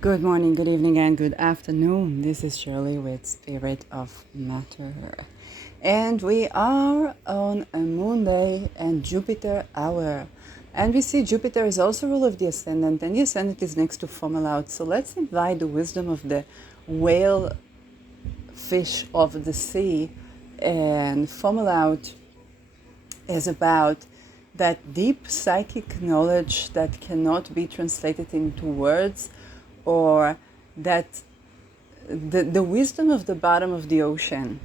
Good morning, good evening, and good afternoon. This is Shirley with Spirit of Matter. And we are on a moon day and Jupiter hour. And we see Jupiter is also rule of the ascendant, and the ascendant is next to Fomalhaut. So let's invite the wisdom of the whale fish of the sea. And Fomalhaut is about that deep psychic knowledge that cannot be translated into words, or that the wisdom of the bottom of the ocean.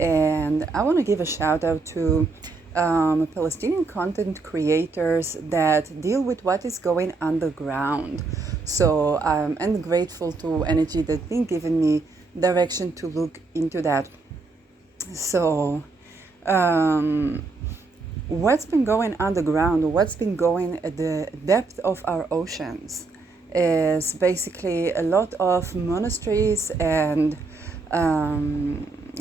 And I want to give a shout out to Palestinian content creators that deal with what is going underground. So I'm grateful to energy that's been giving me direction to look into that. So what's been going underground, what's been going at the depth of our oceans, is basically a lot of monasteries and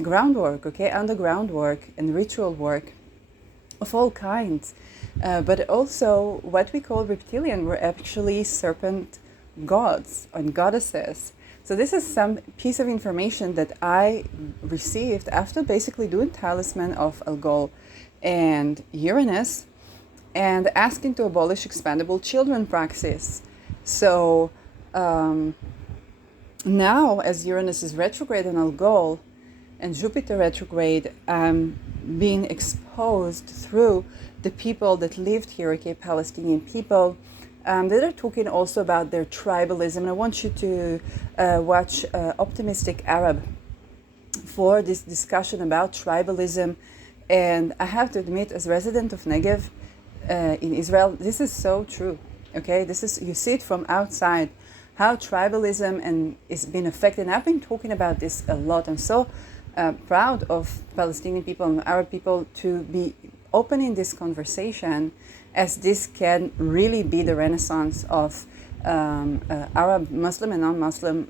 groundwork, underground work and ritual work of all kinds. But also what we call reptilian were actually serpent gods and goddesses. So this is some piece of information that I received after basically doing talisman of algol and Uranus and asking to abolish expandable children praxis. So now, as Uranus is retrograde on algol and Jupiter retrograde, I'm being exposed through the people that lived here, Palestinian people, that are talking also about their tribalism. And I want you to watch Optimistic Arab for this discussion about tribalism. And I have to admit, as resident of Negev in Israel, this is so true. This is, you see it from outside, how tribalism and is being affected. And I've been talking about this a lot. I'm so proud of Palestinian people and Arab people to be opening this conversation, as this can really be the renaissance of Arab, Muslim and non-Muslim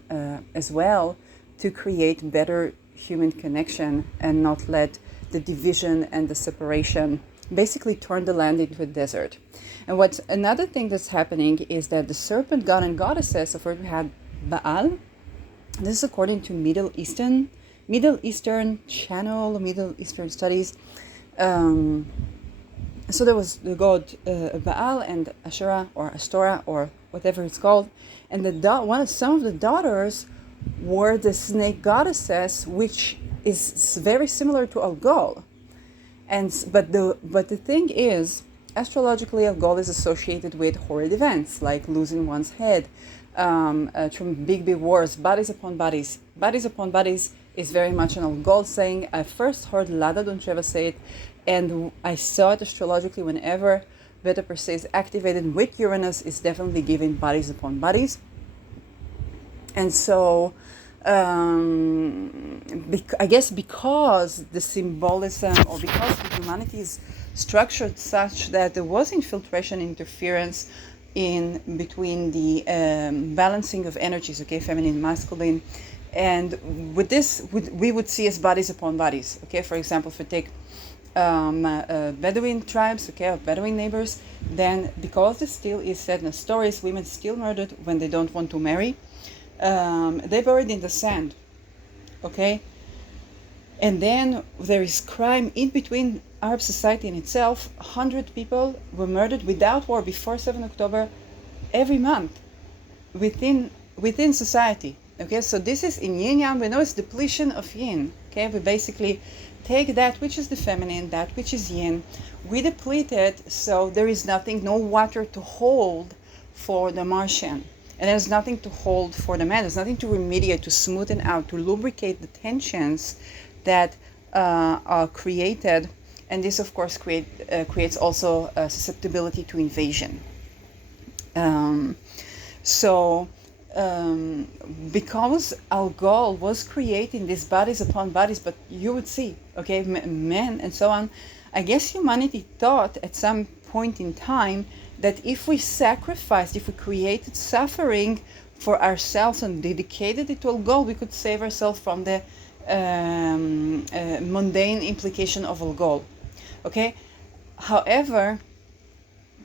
as well, to create better human connection and not let the division and the separation basically turn the land into a desert. And what's another thing that's happening is that the serpent god and goddesses, of course we had Baal. This is according to Middle Eastern channel, Middle Eastern studies. So there was the god Baal and Asherah or Astora or whatever it's called, and some of the daughters were the snake goddesses, which is very similar to Algol. But the thing is, astrologically, Algol is associated with horrid events like losing one's head, from big wars, bodies upon bodies. Bodies upon bodies is very much an Algol saying. I first heard Lada Doncheva say it, and I saw it astrologically whenever Beta Per Se is activated with Uranus, is definitely giving bodies upon bodies. And so I guess because the symbolism, or because the humanity is structured such that there was infiltration, interference in between the balancing of energies, feminine, masculine, and with this, we would see as bodies upon bodies. For example, if we take Bedouin tribes, or Bedouin neighbors, then because there still is said in the stories, women still murdered when they don't want to marry. They buried in the sand, and then there is crime in between Arab society in itself. 100 people were murdered without war before 7 October every month within society. So this is in yin yang. We know it's depletion of yin. We basically take that which is the feminine, that which is yin, we deplete it, so there is nothing, no water to hold for the Martian. And there's nothing to hold for the man. There's nothing to remediate, to smoothen out, to lubricate the tensions that are created. And this, of course, creates also a susceptibility to invasion. Because algol was creating these bodies upon bodies, but you would see, men and so on, I guess humanity thought at some point in time that if we sacrificed, if we created suffering for ourselves and dedicated it to algol, we could save ourselves from the mundane implication of algol. However,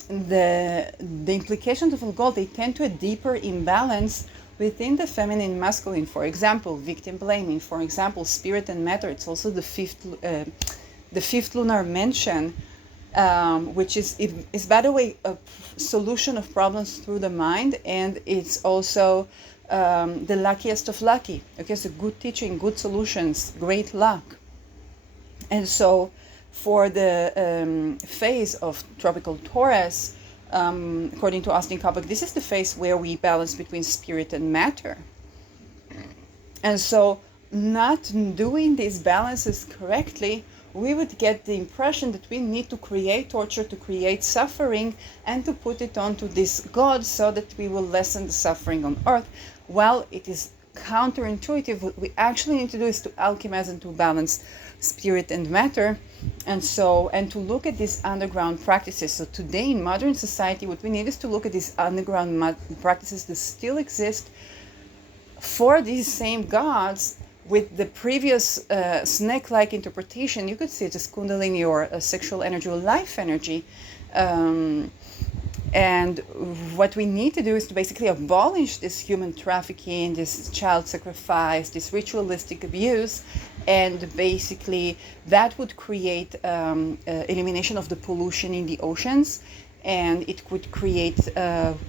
the implications of algol, they tend to a deeper imbalance within the feminine and masculine, for example, victim blaming, for example, spirit and matter. It's also the fifth lunar mention, which is by the way a solution of problems through the mind, and it's also the luckiest of lucky. Okay, so good teaching, good solutions, great luck. And so for the phase of tropical Taurus, according to Austin Koppel, this is the phase where we balance between spirit and matter. And so not doing these balances correctly, we would get the impression that we need to create torture, to create suffering, and to put it onto this God so that we will lessen the suffering on earth. While it is counterintuitive, what we actually need to do is to alchemize and to balance spirit and matter, and to look at these underground practices. So today in modern society, what we need is to look at these underground practices that still exist for these same gods, with the previous snake-like interpretation. You could see it as Kundalini or a sexual energy or life energy. And what we need to do is to basically abolish this human trafficking, this child sacrifice, this ritualistic abuse, and basically that would create elimination of the pollution in the oceans, and it could create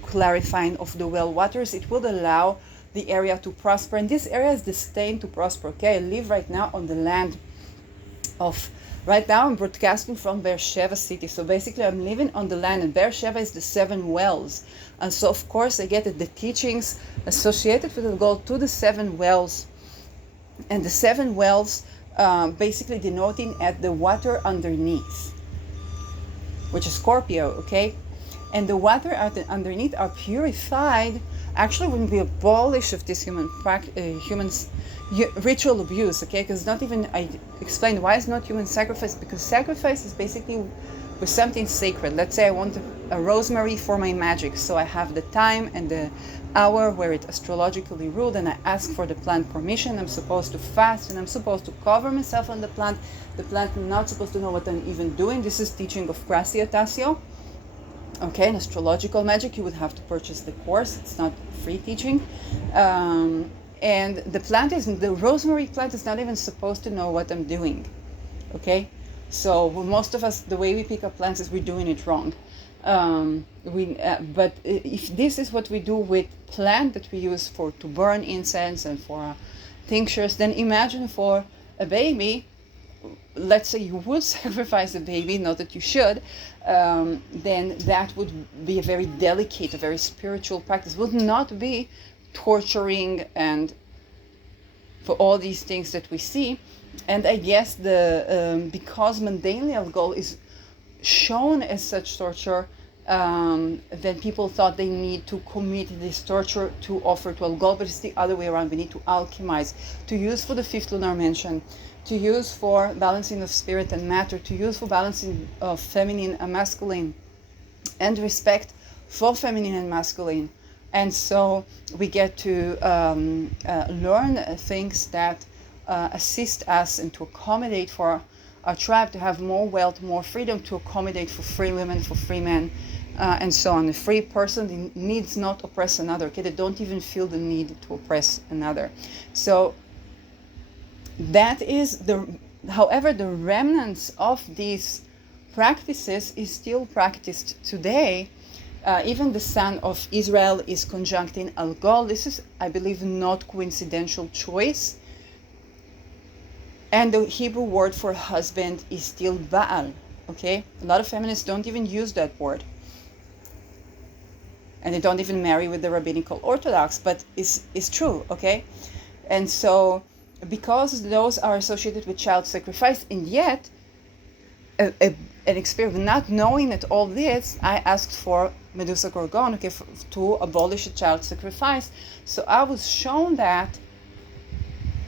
clarifying of the well waters. It would allow the area to prosper, and this area is destined to prosper. Okay, I live right now on the land of, right now I'm broadcasting from Beersheba city, so basically I'm living on the land, and Beersheba is the 7 wells, and so of course I get the teachings associated with the goal to the 7 wells, and the 7 wells basically denoting at the water underneath, which is Scorpio. Okay, and the water underneath are purified actually when we abolish of this humans ritual abuse. Okay, because not even, I explained why it's not human sacrifice, because sacrifice is basically with something sacred. Let's say I want a rosemary for my magic, so I have the time and the hour where it astrologically ruled, and I ask for the plant permission. I'm supposed to fast, and I'm supposed to cover myself on the plant. The plant is not supposed to know what I'm even doing. This is teaching of Gracia Tasio. Okay, in astrological magic, you would have to purchase the course. It's not free teaching. And the rosemary plant is not even supposed to know what I'm doing. Okay, so most of us, the way we pick up plants is we're doing it wrong. But if this is what we do with plant that we use to burn incense and for tinctures, then imagine for a baby. Let's say you would sacrifice a baby, not that you should, then that would be a very delicate, a very spiritual practice. Would not be torturing and for all these things that we see. And I guess because mundanely algol is shown as such torture, then people thought they need to commit this torture to offer to algol, but it's the other way around. We need to alchemize, to use for the 5th lunar mention, to use for balancing of spirit and matter, to use for balancing of feminine and masculine, and respect for feminine and masculine. And so we get to learn things that assist us and to accommodate for our tribe, to have more wealth, more freedom, to accommodate for free women, for free men, and so on. A free person needs not oppress another. Okay, they don't even feel the need to oppress another. So that is however, the remnants of these practices is still practiced today. Even the sun of Israel is conjuncting algol. This is, I believe, not coincidental choice. And the Hebrew word for husband is still Baal. Okay, a lot of feminists don't even use that word, and they don't even marry with the rabbinical Orthodox, but it's true. Okay, and so because those are associated with child sacrifice, and yet an experience not knowing that all this, I asked for Medusa Gorgon, okay, to abolish a child sacrifice. So I was shown that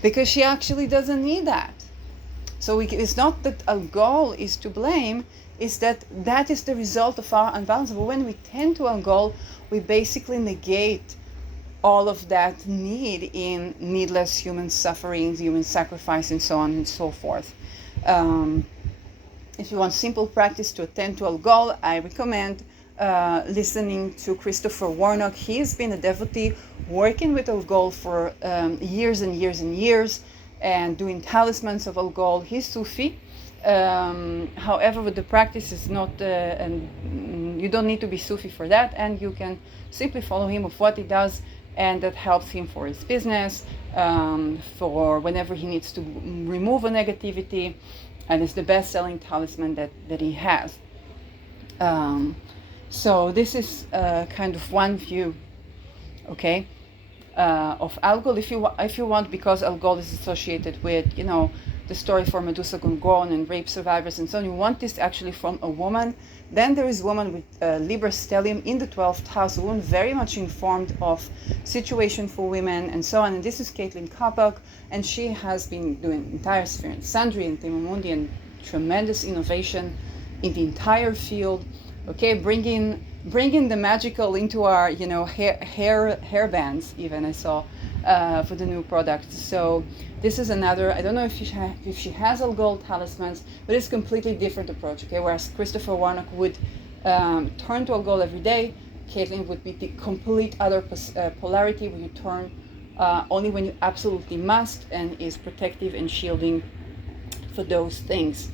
because she actually doesn't need that. So it's not that algol is to blame, it's that is the result of our unbalance. But when we tend to algol, we basically negate all of that need in needless human sufferings, human sacrifice, and so on and so forth. If you want simple practice to attend to algol, I recommend listening to Christopher Warnock. He's been a devotee working with algol for years and years and years, and doing talismans of algol. He's Sufi. However, with the practice is not, and you don't need to be Sufi for that, and you can simply follow him of what he does, and that helps him for his business, for whenever he needs to remove a negativity, and it's the best-selling talisman that he has. So this is kind of one view, okay, of algol. If you want, because algol is associated with, you know, the story for Medusa Gongon and rape survivors and so on, you want this actually from a woman, then there is a woman with Libra stellium in the 12th house, a woman very much informed of situation for women and so on. And this is Caitlin Kopok, and she has been doing entire sphere and sundry and Timamundi and tremendous innovation in the entire field. Okay, bringing the magical into our, you know, hair bands. Even I saw for the new product. So this is another. I don't know if she has algol talismans, but it's a completely different approach. Okay, whereas Christopher Warnock would turn to algol every day, Caitlin would be the complete other polarity, where you turn only when you absolutely must, and is protective and shielding for those things.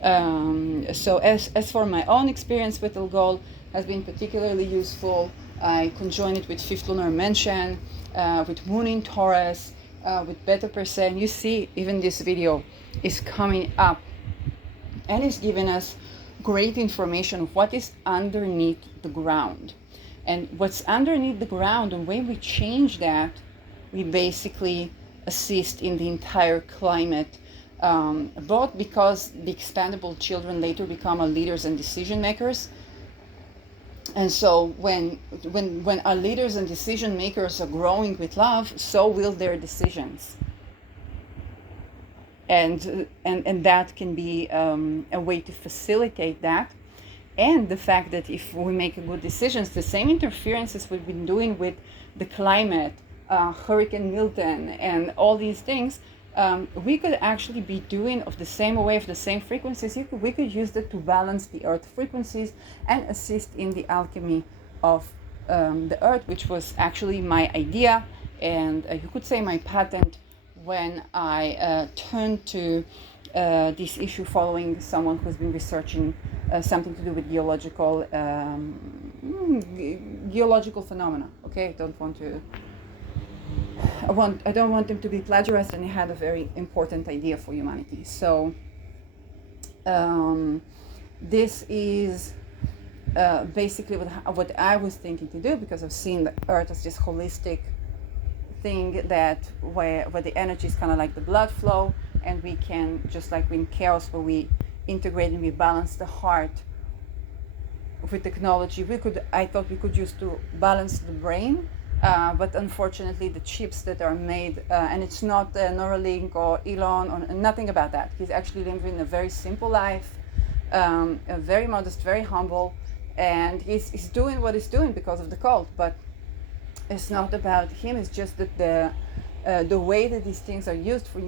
So as for my own experience with algol, has been particularly useful. I conjoin it with fifth lunar mention, with moon in Taurus, with Beta Persei. And you see, even this video is coming up, and it's giving us great information of what is underneath the ground. And what's underneath the ground, and when we change that, we basically assist in the entire climate. Both because the expandable children later become our leaders and decision makers, and so when our leaders and decision makers are growing with love, so will their decisions, and that can be a way to facilitate that. And the fact that if we make good decisions, the same interferences we've been doing with the climate, Hurricane Milton and all these things, we could actually be doing of the same wave, the same frequencies. We could use that to balance the earth frequencies and assist in the alchemy of the earth, which was actually my idea, and you could say my patent, when I turned to this issue following someone who's been researching something to do with geological phenomena. Okay, I don't want them to be plagiarized, and he had a very important idea for humanity. So this is basically what I was thinking to do, because I've seen the earth as this holistic thing that where the energy is kind of like the blood flow, and we can, just like in chaos where we integrate and we balance the heart with technology, I thought we could use to balance the brain. But unfortunately, the chips that are made, and it's not Neuralink or Elon or nothing about that. He's actually living a very simple life, very modest, very humble, and he's doing what he's doing because of the cult. But it's not about him. It's just that the way that these things are used for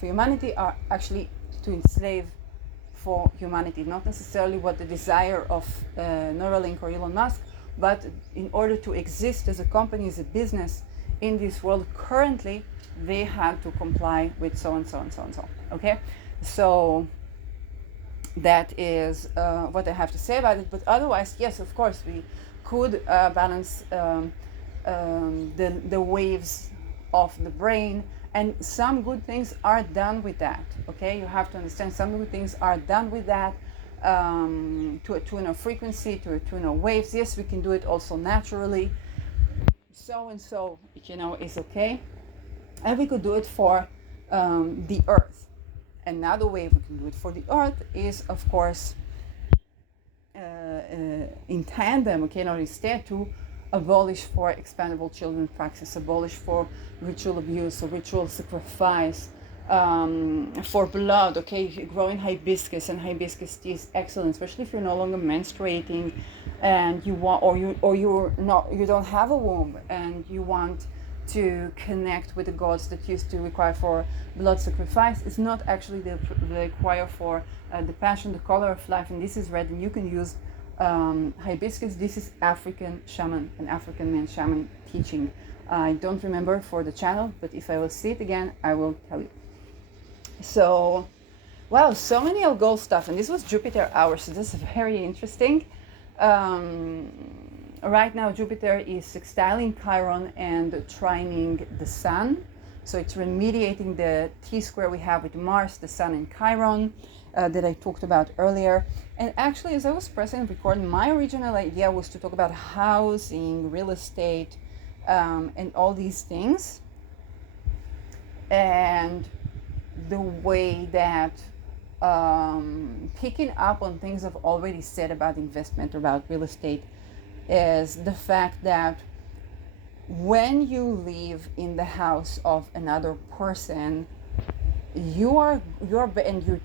humanity are actually to enslave for humanity, not necessarily what the desire of Neuralink or Elon Musk. But in order to exist as a company, as a business in this world currently, they had to comply with so and so and so and so. Okay, so that is what I have to say about it. But otherwise, yes, of course, we could balance the waves of the brain, and some good things are done with that. Okay, you have to understand some good things are done with that. To attune our frequency, to attune our waves. Yes, we can do it also naturally. So and so, is okay. And we could do it for the earth. Another way we can do it for the earth is, of course, in tandem, okay, not instead to abolish for expandable children practice, abolish for ritual abuse or ritual sacrifice, for blood. Okay, if you grow in hibiscus, and hibiscus tea is excellent, especially if you're no longer menstruating and you want, you don't have a womb and you want to connect with the gods that used to require for blood sacrifice. It's not actually the require for the passion, the color of life, and this is red, and you can use hibiscus. This is African shaman, an African man shaman teaching. I don't remember for the channel, but if I will see it again, I will tell you. So, wow, so many algol stuff, and this was Jupiter hour, so this is very interesting. Right now, Jupiter is sextiling Chiron and trining the Sun. So it's remediating the T-square we have with Mars, the Sun, and Chiron that I talked about earlier. And actually, as I was pressing record, my original idea was to talk about housing, real estate, and all these things. And the way that picking up on things I've already said about investment, about real estate, is the fact that when you live in the house of another person, you're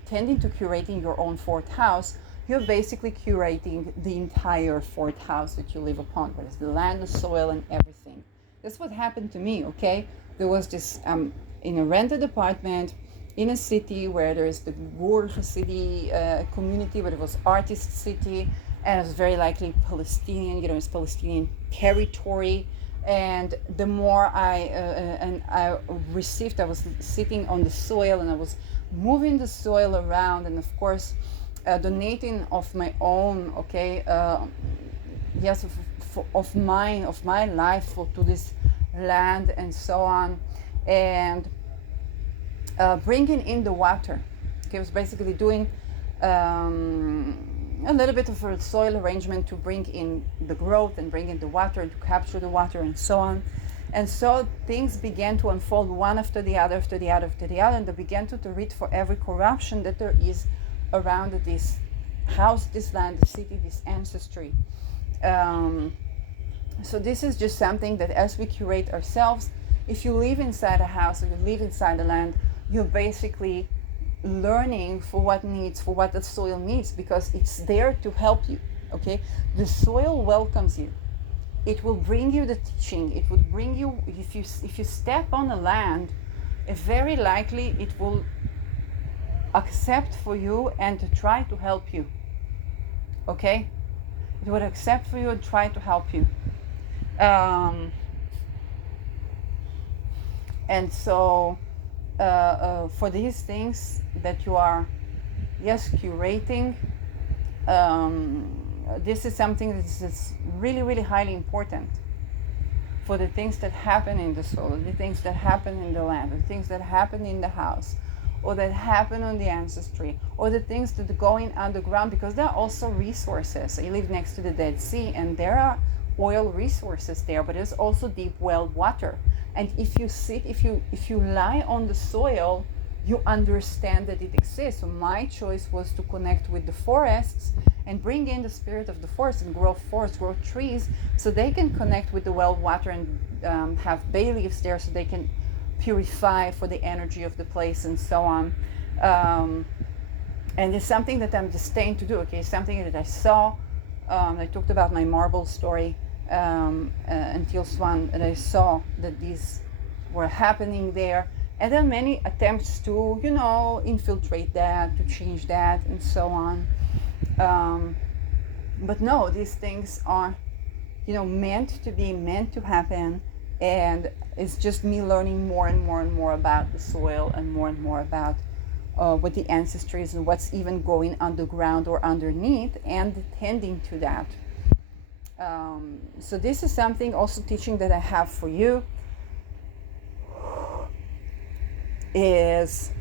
tending to curating your own fourth house. You're basically curating the entire fourth house that you live upon, whether it's the land, the soil, and everything. That's what happened to me. Okay, there was this in a rented apartment in a city where there is the gorgeous city community, where it was artist city, and it was very likely Palestinian. You know, it's Palestinian territory. And the more I received, I was sitting on the soil and I was moving the soil around, and of course, donating of my own, yes, of my life to this land and so on, and bringing in the water. Okay, I was basically doing a little bit of a soil arrangement to bring in the growth and bring in the water and to capture the water and so on. And so things began to unfold one after the other, after the other, after the other, and they began to read for every corruption that there is around this house, this land, this city, this ancestry. So this is just something that as we curate ourselves, if you live inside a house or you live inside the land, you're basically learning for what the soil needs, because it's there to help you. Okay, the soil welcomes you. It will bring you the teaching. It will bring you, if you step on the land, very likely it will accept for you and to try to help you. Okay, it will accept for you and try to help you. And so for these things that you are, yes, curating, this is something that is really, really highly important for the things that happen in the soil, the things that happen in the land, the things that happen in the house, or that happen on the ancestry, or the things that are going underground, because there are also resources. I live next to the Dead Sea, and there are oil resources there, but there's also deep well water. And if you lie on the soil, you understand that it exists. So my choice was to connect with the forests and bring in the spirit of the forest and grow forests, grow trees, so they can connect with the well water and have bay leaves there, so they can purify for the energy of the place and so on. And it's something that I'm disdained to do. Okay, something that I saw. I talked about my marble story until Swan, and I saw that these were happening there, and there are many attempts to, infiltrate that, to change that, and so on. But no, these things are, meant to be, meant to happen, and it's just me learning more and more and more about the soil and more about what the ancestry is and what's even going underground or underneath, and tending to that. So this is something also teaching that I have for you is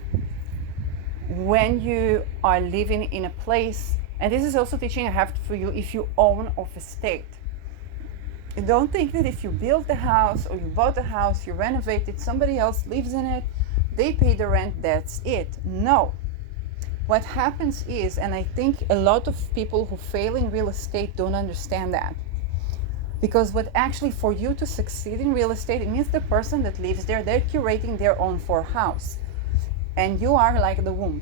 when you are living in a place, and this is also teaching I have for you if you own of estate. Don't think that if you build a house or you bought a house, you renovate it, somebody else lives in it, they pay the rent, that's it. No. What happens is, and I think a lot of people who fail in real estate don't understand that. Because what actually, for you to succeed in real estate, it means the person that lives there, they're curating their own house. And you are like the womb.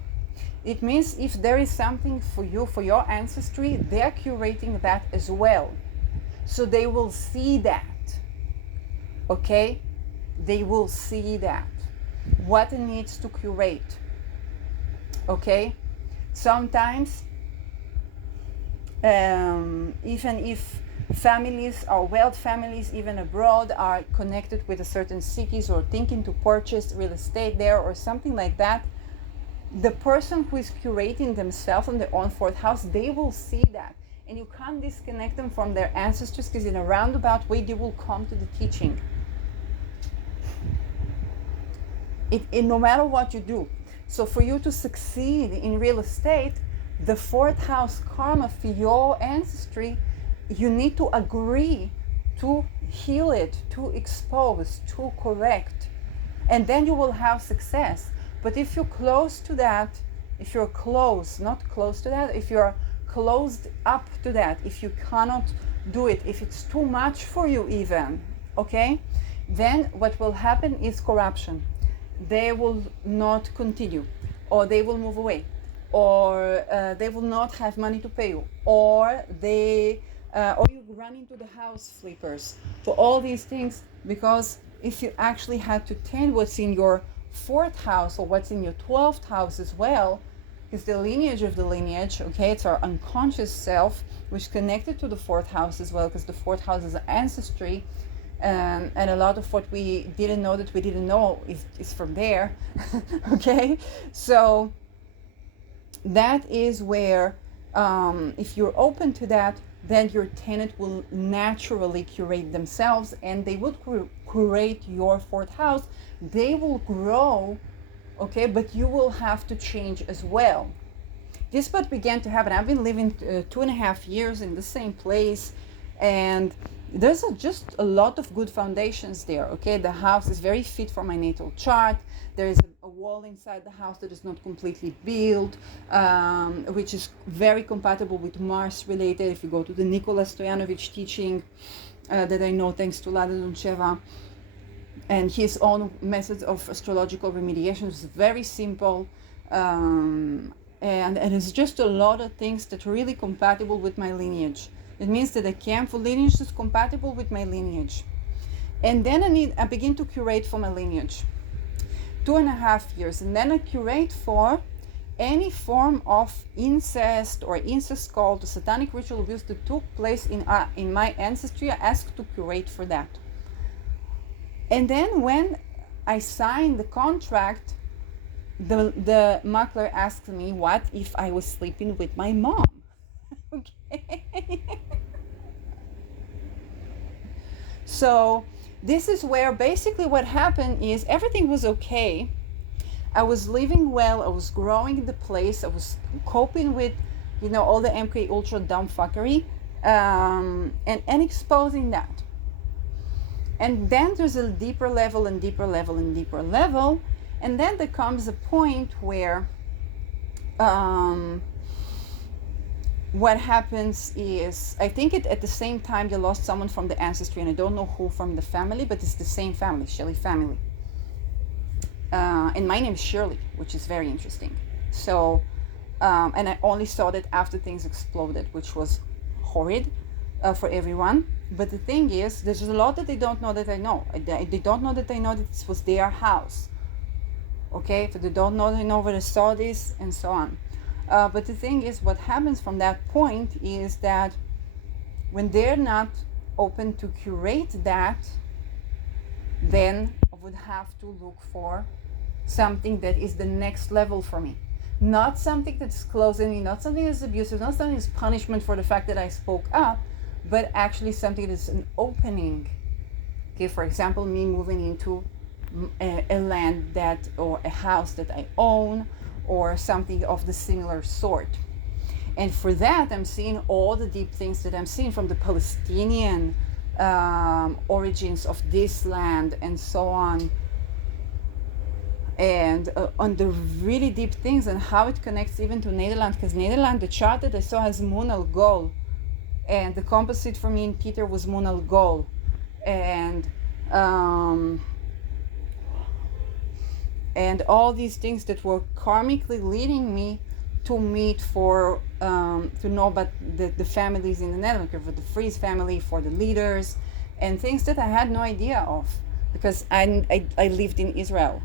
It means if there is something for you, for your ancestry, they're curating that as well. So they will see that. Okay? They will see that. What it needs to curate. Okay? Sometimes Even if families or wealth families, even abroad, are connected with a certain cities or thinking to purchase real estate there or something like that, the person who is curating themselves on their own fourth house, they will see that. And you can't disconnect them from their ancestors, because in a roundabout way, they will come to the teaching. No matter what you do. So for you to succeed in real estate, the fourth house karma for your ancestry, you need to agree to heal it, to expose, to correct. And then you will have success. But if you're close to that, if you're close, not close to that, if you're closed up to that, if you cannot do it, if it's too much for you even, okay, then what will happen is corruption. They will not continue, or they will move away, or they will not have money to pay you, or you run into the house flippers for all these things. Because if you actually had to tend what's in your fourth house or what's in your 12th house as well, is the lineage of the lineage, okay? It's our unconscious self, which is connected to the fourth house as well, because the fourth house is ancestry. And a lot of what we didn't know that we didn't know is from there. Okay, so that is where, if you're open to that, then your tenet will naturally curate themselves, and they would curate your fourth house. They will grow, okay, but you will have to change as well. This is what began to happen. I've been living 2.5 years in the same place, and there's just a lot of good foundations there, okay? The house is very fit for my natal chart. There is a wall inside the house that is not completely built, which is very compatible with Mars related. If you go to the Nikola Stojanovic teaching that I know thanks to Lada Doncheva, and his own methods of astrological remediation is very simple. And it's just a lot of things that are really compatible with my lineage. It means that the camp for lineage is compatible with my lineage. And then I begin to curate for my lineage. 2.5 years. And then I curate for any form of incest or incest cult, satanic ritual abuse that took place in my ancestry. I asked to curate for that. And then when I signed the contract, the makler asked me, what if I was sleeping with my mom? Okay. So this is where basically what happened is everything was okay. I was living well. I was growing in the place. I was coping with, all the MK Ultra dumb fuckery, and exposing that. And then there's a deeper level and deeper level and deeper level. And then there comes a point where what happens is, I think at the same time you lost someone from the ancestry, and I don't know who from the family, but it's the same family, Shelley family. And my name is Shirley, which is very interesting. So, and I only saw that after things exploded, which was horrid for everyone. But the thing is, there's a lot that they don't know that I know. They don't know that I know that this was their house. Okay, if they don't know, they know where they saw this, and so on. But the thing is, what happens from that point is that when they're not open to curate that, then I would have to look for something that is the next level for me. Not something that's closing me, not something that's abusive, not something that's punishment for the fact that I spoke up, but actually something that's an opening. Okay, for example, me moving into a land or a house that I own, or something of the similar sort. And for that, I'm seeing all the deep things that I'm seeing from the Palestinian origins of this land and so on, and on the really deep things and how it connects even to Netherlands, because Netherlands, the chart that I saw has Moon algol, and the composite for me in Peter was Moon algol, and all these things that were karmically leading me to meet to know about the families in the Netherlands, for the Fries family, for the leaders, and things that I had no idea of, because I lived in Israel.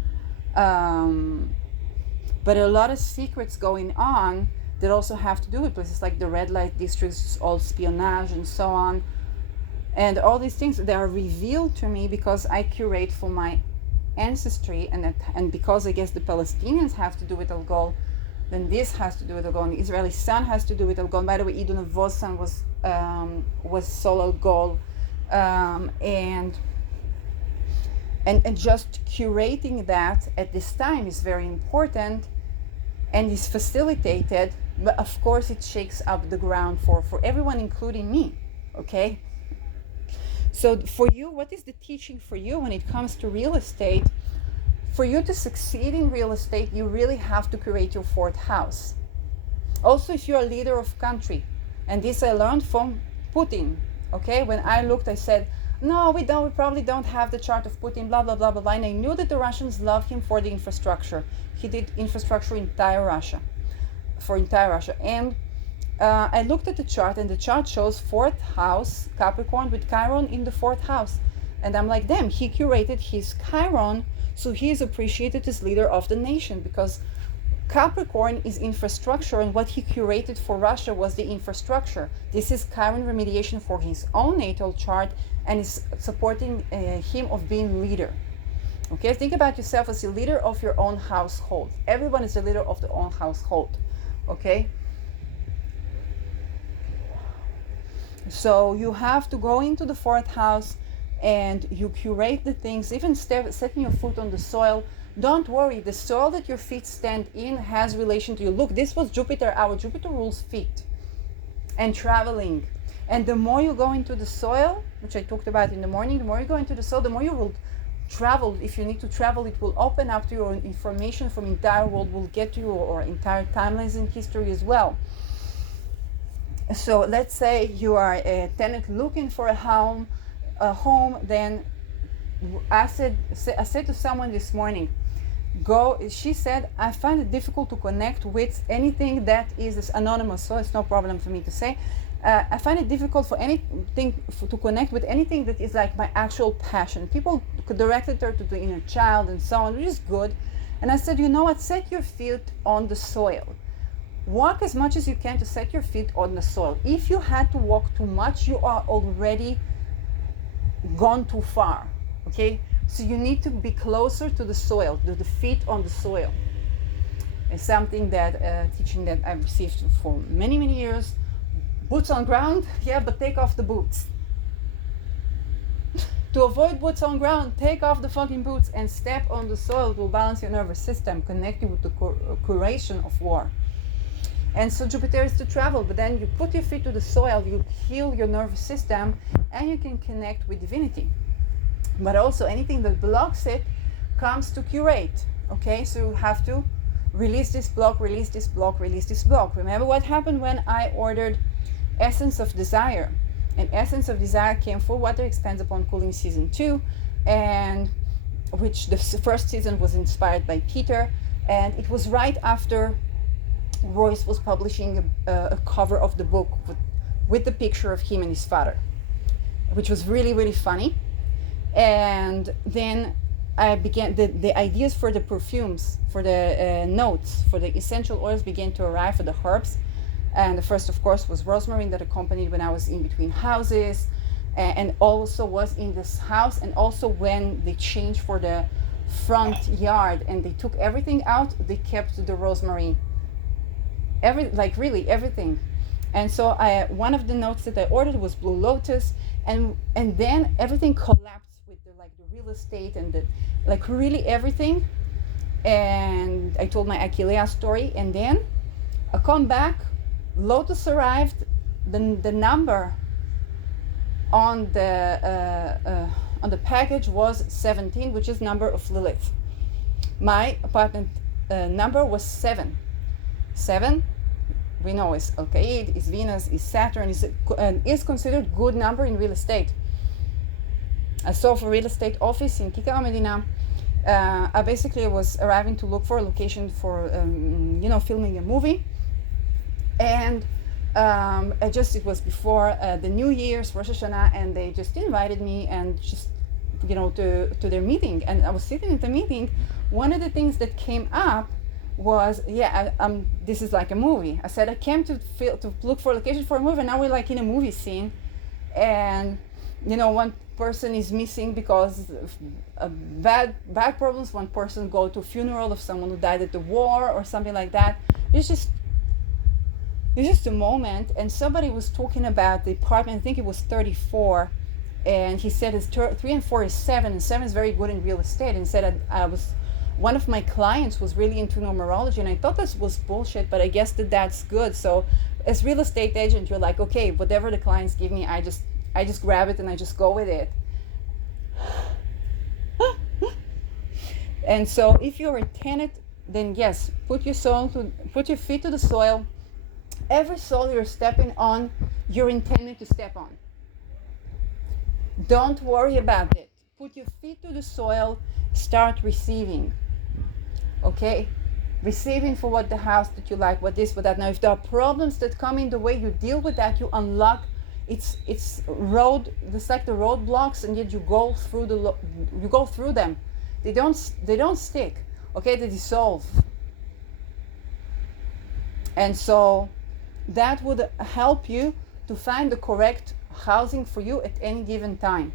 But a lot of secrets going on that also have to do with places like the red light districts, all espionage and so on. And all these things, they are revealed to me because I curate for my ancestry, and because I guess the Palestinians have to do with algol, then this has to do with algol, and the Israeli sun has to do with algol. By the way, Idun Avos son was Sol algol, and just curating that at this time is very important and is facilitated, but of course it shakes up the ground for everyone, including me, okay? So for you, what is the teaching for you when it comes to real estate? For you to succeed in real estate, you really have to create your fourth house. Also, if you're a leader of country, and this I learned from Putin, okay? When I looked, I said, no, we probably don't have the chart of Putin, blah, blah, blah, blah, blah. And I knew that the Russians love him for the infrastructure. He did infrastructure for entire Russia. And I looked at the chart, and the chart shows fourth house, Capricorn, with Chiron in the fourth house. And I'm like, damn, he curated his Chiron, so he is appreciated as leader of the nation, because Capricorn is infrastructure, and what he curated for Russia was the infrastructure. This is Chiron remediation for his own natal chart, and is supporting him of being leader. Okay, think about yourself as a leader of your own household. Everyone is a leader of their own household. Okay, so you have to go into the fourth house and you curate the things, even setting your foot on the soil. Don't worry, the soil that your feet stand in has relation to you. Look, this was Jupiter. Our Jupiter rules feet and traveling. And the more you go into the soil, which I talked about in the morning, the more you go into the soil, the more you will travel. If you need to travel, it will open up to you, and information from entire world will get to you, or entire timelines in history as well. So let's say you are a tenant looking for a home, then I said to someone this morning, she said, I find it difficult to connect with anything that is anonymous, so it's no problem for me to say. I find it difficult for anything to connect with anything that is like my actual passion. People directed her to the inner child and so on, which is good. And I said, you know what, set your feet on the soil. Walk as much as you can to set your feet on the soil. If you had to walk too much, you are already gone too far, okay? So you need to be closer to the soil, to the feet on the soil. It's something that, teaching that I've received for many, many years. Boots on ground, yeah, but take off the boots. To avoid boots on ground, take off the fucking boots and step on the soil. It will balance your nervous system, connect you with the curation of war. And so Jupiter is to travel, but then you put your feet to the soil, you heal your nervous system, and you can connect with divinity. But also anything that blocks it comes to curate, okay? So you have to release this block, release this block, release this block. Remember what happened when I ordered Essence of Desire? And Essence of Desire came for Water Expands Upon Cooling Season 2, and which the first season was inspired by Peter, and it was right after Royce was publishing a cover of the book with the picture of him and his father, which was really, really funny. And then I began, the ideas for the perfumes, for the notes, for the essential oils began to arrive, for the herbs. And the first, of course, was rosemary that accompanied when I was in between houses, and also was in this house, and also when they changed for the front yard and they took everything out, they kept the rosemary. Really everything. And so one of the notes that I ordered was Blue Lotus, and then everything collapsed with the real estate and really everything. And I told my Achillea story, and then I come back, Lotus arrived, the number on the package was 17, which is number of Lilith. My apartment number was 7. 7, we know, is Al-Qaid, is Venus, is Saturn, is considered good number in real estate. I saw for real estate office in Kikar Medina. I basically was arriving to look for a location for filming a movie, and it was before the New Year's, Rosh Hashanah, and they just invited me and just to their meeting. And I was sitting at the meeting. One of the things that came up was, this is like a movie. I said I came to look for location for a movie, and now we're like in a movie scene, and one person is missing because of bad problems. One person go to a funeral of someone who died at the war or something like that. It's just a moment. And somebody was talking about the apartment. I think it was 34, and he said his 3 and 4 is 7, and 7 is very good in real estate. And said one of my clients was really into numerology, and I thought this was bullshit, but I guess that's good. So as real estate agent, you're like, okay, whatever the clients give me, I just grab it and I just go with it. And so if you're a tenet, then yes, put your feet to the soil. Every soil you're stepping on, you're intended to step on. Don't worry about it. Put your feet to the soil, start receiving. Okay? Receiving for what the house that you like, what this, what that. Now if there are problems that come in the way, you deal with that, you unlock. It's like the roadblocks, and yet you go through them. They don't stick. Okay, they dissolve. And so that would help you to find the correct housing for you at any given time.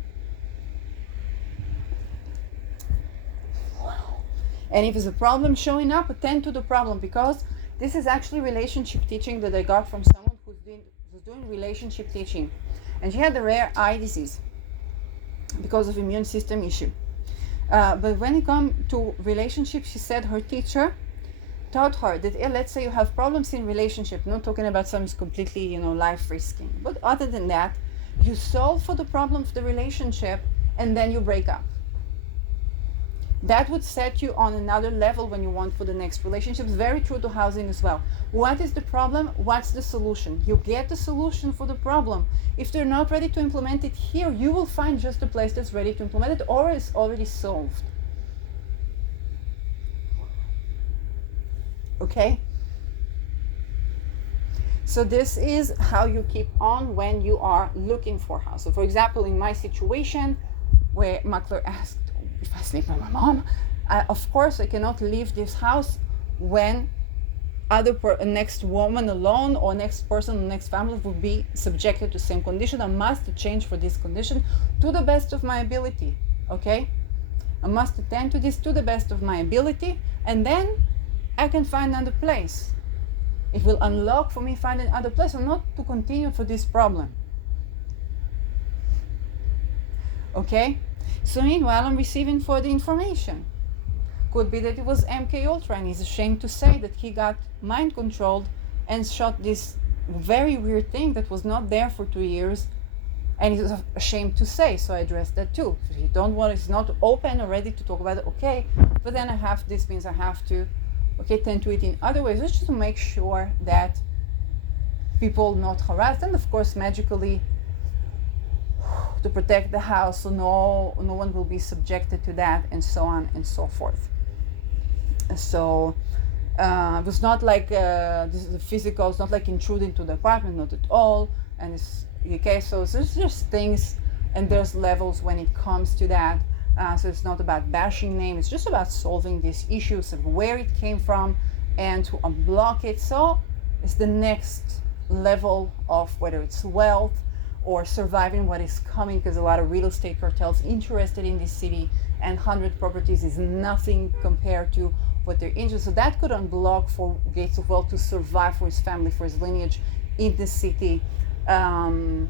And if there's a problem showing up, attend to the problem, because this is actually relationship teaching that I got from someone who's doing relationship teaching. And she had a rare eye disease because of immune system issue. But when it comes to relationships, she said her teacher taught her that, let's say you have problems in relationship, not talking about something completely, life risking. But other than that, you solve for the problem of the relationship and then you break up. That would set you on another level when you want for the next relationship. It's very true to housing as well. What is the problem? What's the solution? You get the solution for the problem. If they're not ready to implement it here, you will find just a place that's ready to implement it or is already solved. Okay? So this is how you keep on when you are looking for a house. So for example, in my situation where Makler asked if I sleep with my mom, of course I cannot leave this house when next woman alone or next person, next family will be subjected to the same condition. I must change for this condition to the best of my ability. Okay? I must attend to this to the best of my ability, and then I can find another place. It will unlock for me finding another place and not to continue for this problem. Okay? So meanwhile, I'm receiving for the information. Could be that it was MK Ultra, and he's ashamed to say that he got mind controlled and shot this very weird thing that was not there for 2 years, and he's ashamed to say. So I addressed that too. If you don't want, it's not open or ready to talk about it, okay. But then this means I have to, tend to it in other ways, just to make sure that people not harassed, and of course magically to protect the house so no one will be subjected to that, and so on and so forth. So it was not like this is the physical, it's not like intruding to the apartment, not at all. And it's okay, so there's just things and there's levels when it comes to that. So it's not about bashing name, it's just about solving these issues of where it came from and to unblock it. So it's the next level of whether it's wealth or surviving what is coming, because a lot of real estate cartels interested in this city, and 100 properties is nothing compared to what they're interested. So that could unblock for Gates of Wealth to survive for his family, for his lineage in the city. So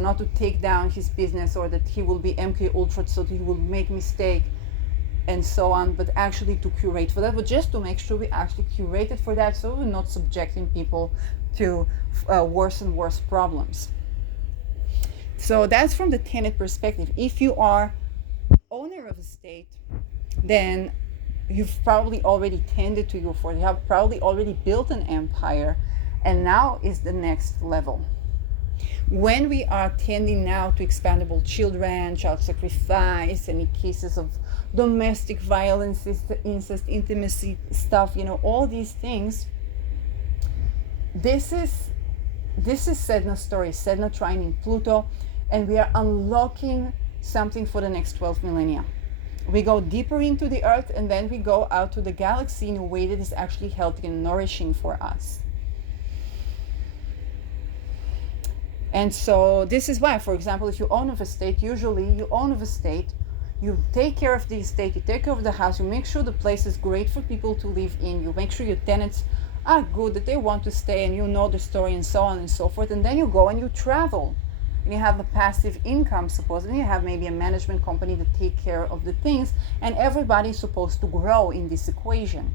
not to take down his business, or that he will be MK Ultra so that he will make mistake and so on, but actually to curate for that, but just to make sure we actually curate it for that, so we're not subjecting people to worse and worse problems. So that's from the tenant perspective. If you are owner of a estate, then you've probably already tended to your fortune. You have probably already built an empire, and now is the next level. When we are tending now to expandable children, child sacrifice, any cases of domestic violence, incest, intimacy stuff, all these things, this is Sedna's story, Sedna trine in Pluto, and we are unlocking something for the next 12 millennia. We go deeper into the earth, and then we go out to the galaxy in a way that is actually healthy and nourishing for us. And so this is why, for example, if you own of estate, usually you own of estate, you take care of the estate, you take care of the house, you make sure the place is great for people to live in, you make sure your tenants are good, that they want to stay, and you know the story, and so on and so forth. And then you go and you travel, and you have a passive income, supposedly. You have maybe a management company that take care of the things, and everybody's supposed to grow in this equation.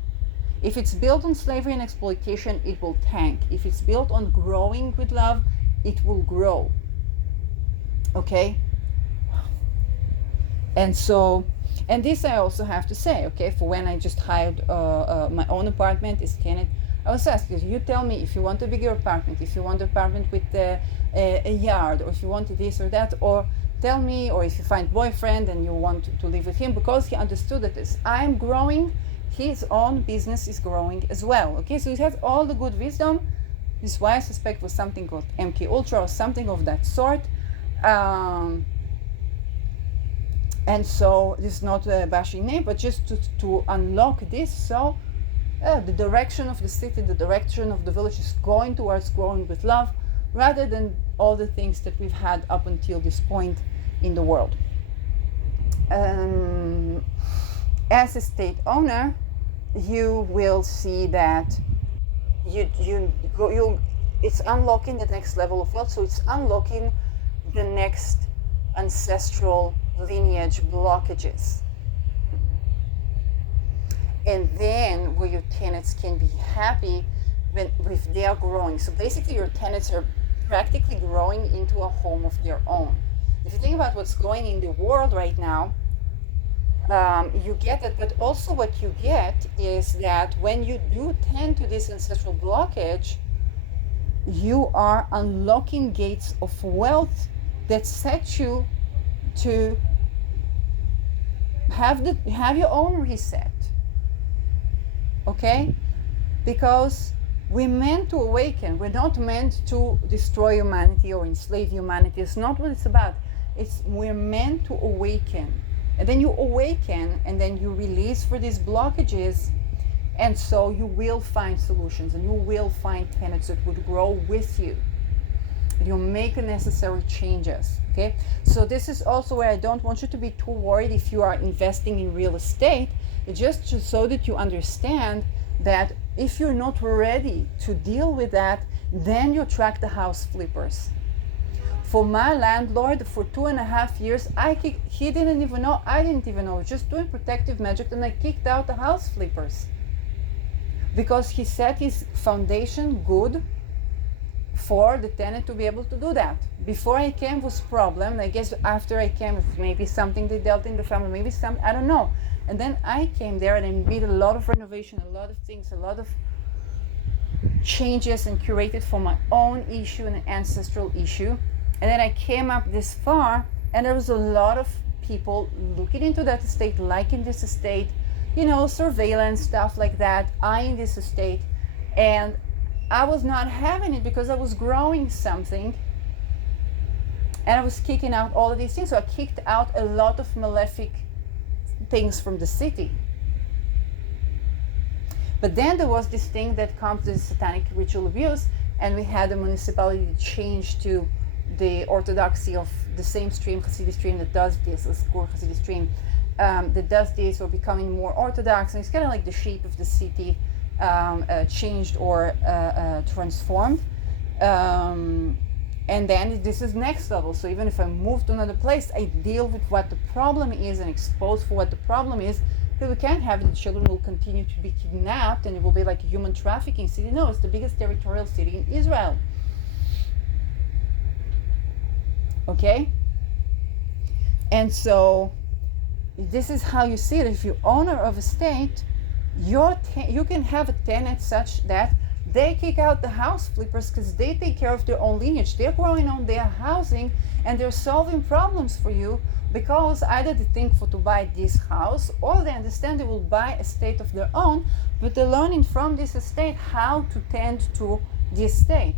If it's built on slavery and exploitation, it will tank. If it's built on growing with love, it will grow. Okay? And so, and this I also have to say, okay, for when I just hired my own apartment as tenant, I was asked, you tell me if you want a bigger apartment, if you want an apartment with a yard, or if you want this or that, or tell me, or if you find boyfriend and you want to live with him, because he understood that as I'm growing, his own business is growing as well. Okay, so he has all the good wisdom. This is why I suspect was something called MK Ultra or something of that sort. And so this is not a bashing name, but just to unlock this. So the direction of the city, the direction of the village is going towards growing with love, rather than all the things that we've had up until this point in the world. As a state owner, you will see that it's unlocking the next level of wealth. So it's unlocking the next ancestral lineage blockages. And then where your tenants can be happy if they are growing. So basically your tenants are practically growing into a home of their own. If you think about what's going in the world right now, you get it, but also what you get is that when you do tend to this ancestral blockage, you are unlocking gates of wealth that set you to have your own reset. Okay? Because we're meant to awaken. We're not meant to destroy humanity or enslave humanity. It's not what it's about. We're meant to awaken. And then you awaken, and then you release for these blockages, and so you will find solutions, and you will find tenants that would grow with you. And you'll make the necessary changes. Okay? So this is also where I don't want you to be too worried if you are investing in real estate. It's just so that you understand that if you're not ready to deal with that, then you attract the house flippers. For my landlord, for 2.5 years, he didn't even know, I didn't even know, just doing protective magic, and I kicked out the house flippers. Because he set his foundation good for the tenant to be able to do that. Before I came was problem. I guess after I came, maybe something they dealt in the family, maybe some, I don't know. And then I came there and I did a lot of renovation, a lot of things, a lot of changes, and curated for my own issue and an ancestral issue. And then I came up this far, and there was a lot of people looking into that estate, liking this estate, surveillance, stuff like that, eyeing this estate. And I was not having it because I was growing something, and I was kicking out all of these things. So I kicked out a lot of malefic things from the city. But then there was this thing that comes to satanic ritual abuse, and we had the municipality change to the orthodoxy of the same stream, Hasidic stream, that does this, a Skur Hasidic stream, that does this, or becoming more orthodox. And it's kind of like the shape of the city changed or transformed. And then this is next level. So even if I move to another place, I deal with what the problem is and expose for what the problem is. Because we can't have it, the children will continue to be kidnapped, and it will be like a human trafficking city. No, it's the biggest territorial city in Israel. Okay? And so this is how you see it. If you're owner of a state, you can have a tenant such that they kick out the house flippers because they take care of their own lineage. They're growing on their housing, and they're solving problems for you, because either they think to buy this house, or they understand they will buy a estate of their own, but they're learning from this estate how to tend to the estate.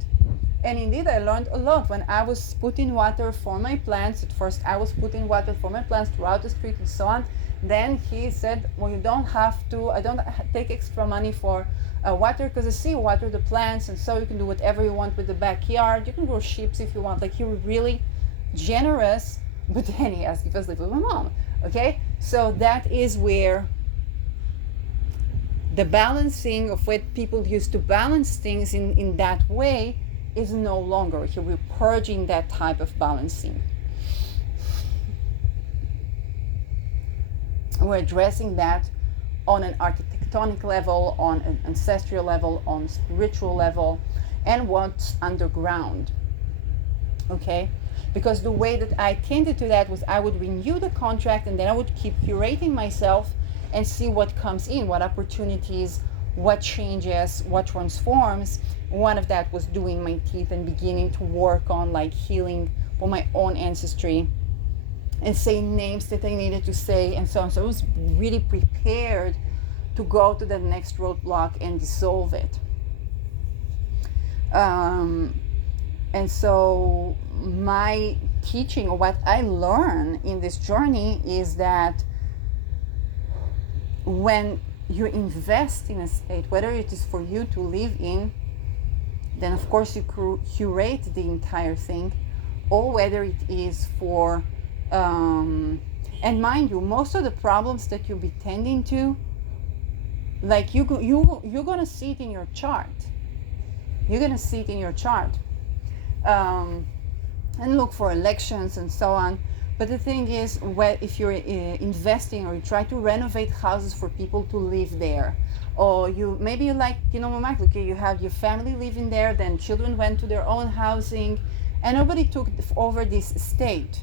And indeed, I learned a lot when I was putting water for my plants. At first, I was putting water for my plants throughout the street and so on. Then he said, well, you don't have to, I don't take extra money for water, because I see you water the plants, and so you can do whatever you want with the backyard. You can grow sheep if you want. Like, he was really generous. But then he asked if I was living with my mom. Okay? So that is where the balancing of what people used to balance things in that way is no longer. Here we're purging that type of balancing. We're addressing that on an architectonic level, on an ancestral level, on spiritual level, and what's underground. Okay? Because the way that I tended to that was I would renew the contract, and then I would keep curating myself and see what comes in, what opportunities, what changes, what transforms. One of that was doing my teeth and beginning to work on like healing for my own ancestry and saying names that I needed to say and so on. So I was really prepared to go to the next roadblock and dissolve it. And so my teaching, or what I learned in this journey, is that when you invest in a state, whether it is for you to live in, then of course you curate the entire thing, or whether it is for, and mind you, most of the problems that you'll be tending to, like you're gonna see it in your chart. You're gonna see it in your chart, and look for elections and so on. But the thing is, if you're investing or you try to renovate houses for people to live there, or you like, okay, you have your family living there, then children went to their own housing, and nobody took over this estate,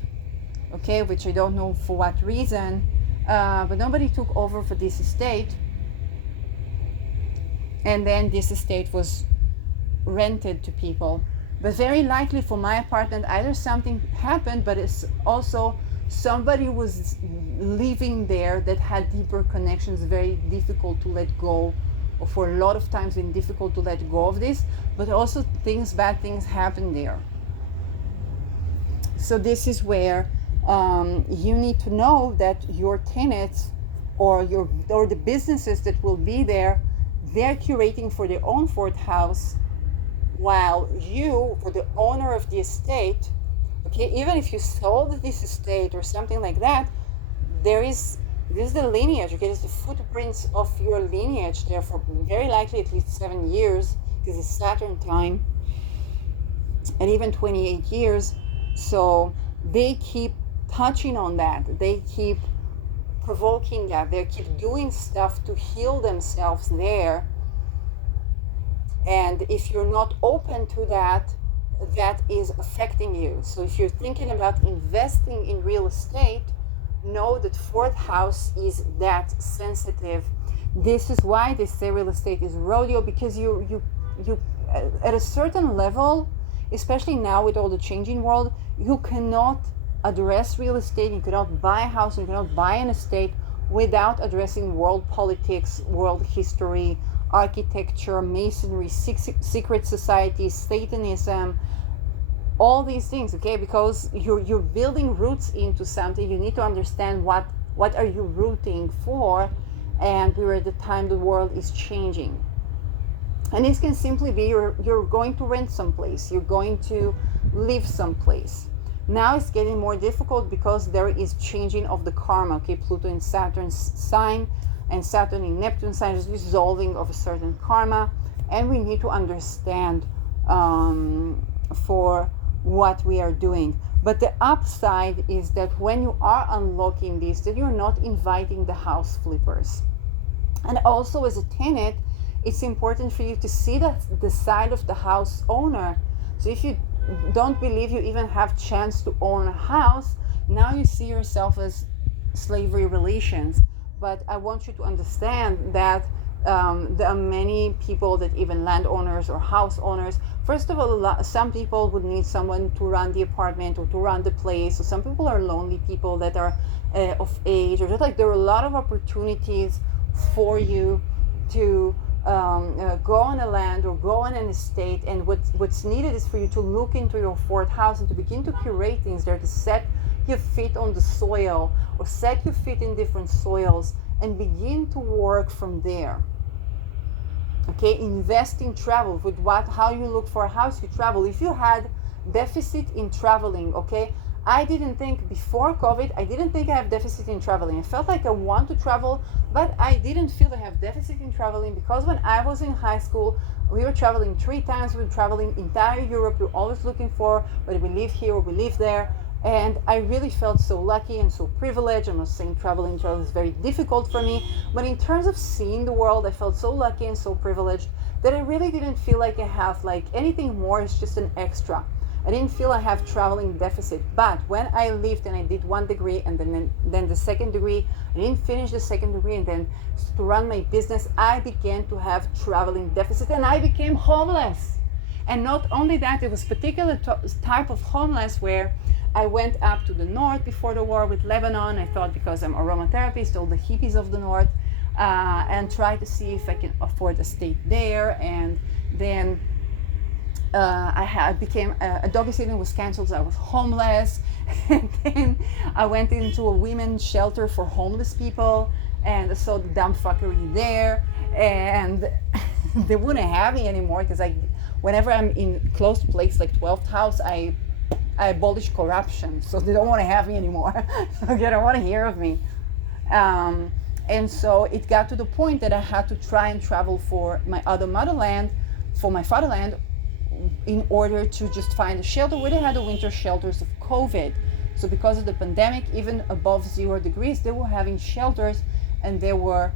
okay, which I don't know for what reason, but nobody took over for this estate, and then this estate was rented to people. But very likely for my apartment, either something happened, but it's also somebody was living there that had deeper connections, very difficult to let go, or for a lot of times been difficult to let go of this, but also bad things happen there. So this is where you need to know that your tenants or the businesses that will be there, they're curating for their own fourth house, while you, for the owner of the estate, okay, even if you sold this estate or something like that, this is the lineage, okay, it's the footprints of your lineage there for very likely at least 7 years, because it's Saturn time, and even 28 years. So they keep touching on that, they keep provoking that, they keep doing stuff to heal themselves there. And if you're not open to that, that is affecting you. So if you're thinking about investing in real estate, know that fourth house is that sensitive. This is why they say real estate is rodeo, because you at a certain level, especially now with all the changing world, you cannot address real estate, you cannot buy a house, you cannot buy an estate without addressing world politics, world history, architecture, masonry, secret societies, Satanism, all these things, okay? Because you're building roots into something. You need to understand what are you rooting for, and we're at the time the world is changing. And this can simply be you're going to rent someplace, you're going to live someplace. Now it's getting more difficult because there is changing of the karma, okay? Pluto in Saturn's sign, and Saturn in Neptune sign is dissolving of a certain karma, and we need to understand for what we are doing. But the upside is that when you are unlocking this, that you're not inviting the house flippers. And also as a tenant, it's important for you to see the side of the house owner. So if you don't believe you even have chance to own a house, now you see yourself as slavery relations. But I want you to understand that there are many people that even landowners or house owners, first of all, some people would need someone to run the apartment or to run the place. So some people are lonely people that are of age, or just like there are a lot of opportunities for you to go on a land or go on an estate, and what's needed is for you to look into your fourth house and to begin to curate things there, to set your feet on the soil or set your feet in different soils and begin to work from there. Okay, invest in travel. With how you look for a house, you travel. If you had deficit in traveling, okay, I didn't think before COVID, I didn't think I have deficit in traveling. I felt like I want to travel, but I didn't feel I have deficit in traveling because when I was in high school, we were traveling 3 times. We were traveling entire Europe. We were always looking for whether we live here or we live there. And I really felt so lucky and so privileged. I'm not saying traveling is very difficult for me, but in terms of seeing the world, I felt so lucky and so privileged that I really didn't feel like I have like anything more. It's just an extra. I didn't feel I have traveling deficit. But when I lived and I did 1 degree and then the second degree, I didn't finish the second degree, and then to run my business, I began to have traveling deficit and I became homeless. And not only that, it was particular type of homeless where I went up to the north before the war with Lebanon. I thought because I'm aromatherapist, all the hippies of the north, and tried to see if I can afford a stay there. And then I became a doggy sitting was canceled, so I was homeless. And then I went into a women's shelter for homeless people, and I saw the dumb fuckery there, and they wouldn't have me anymore because whenever I'm in closed place like 12th house, I abolish corruption, so they don't want to have me anymore. They don't want to hear of me. And so it got to the point that I had to try and travel for my other motherland, for my fatherland, in order to just find a shelter. We had the winter shelters of COVID. So because of the pandemic, even above 0 degrees, they were having shelters, and they were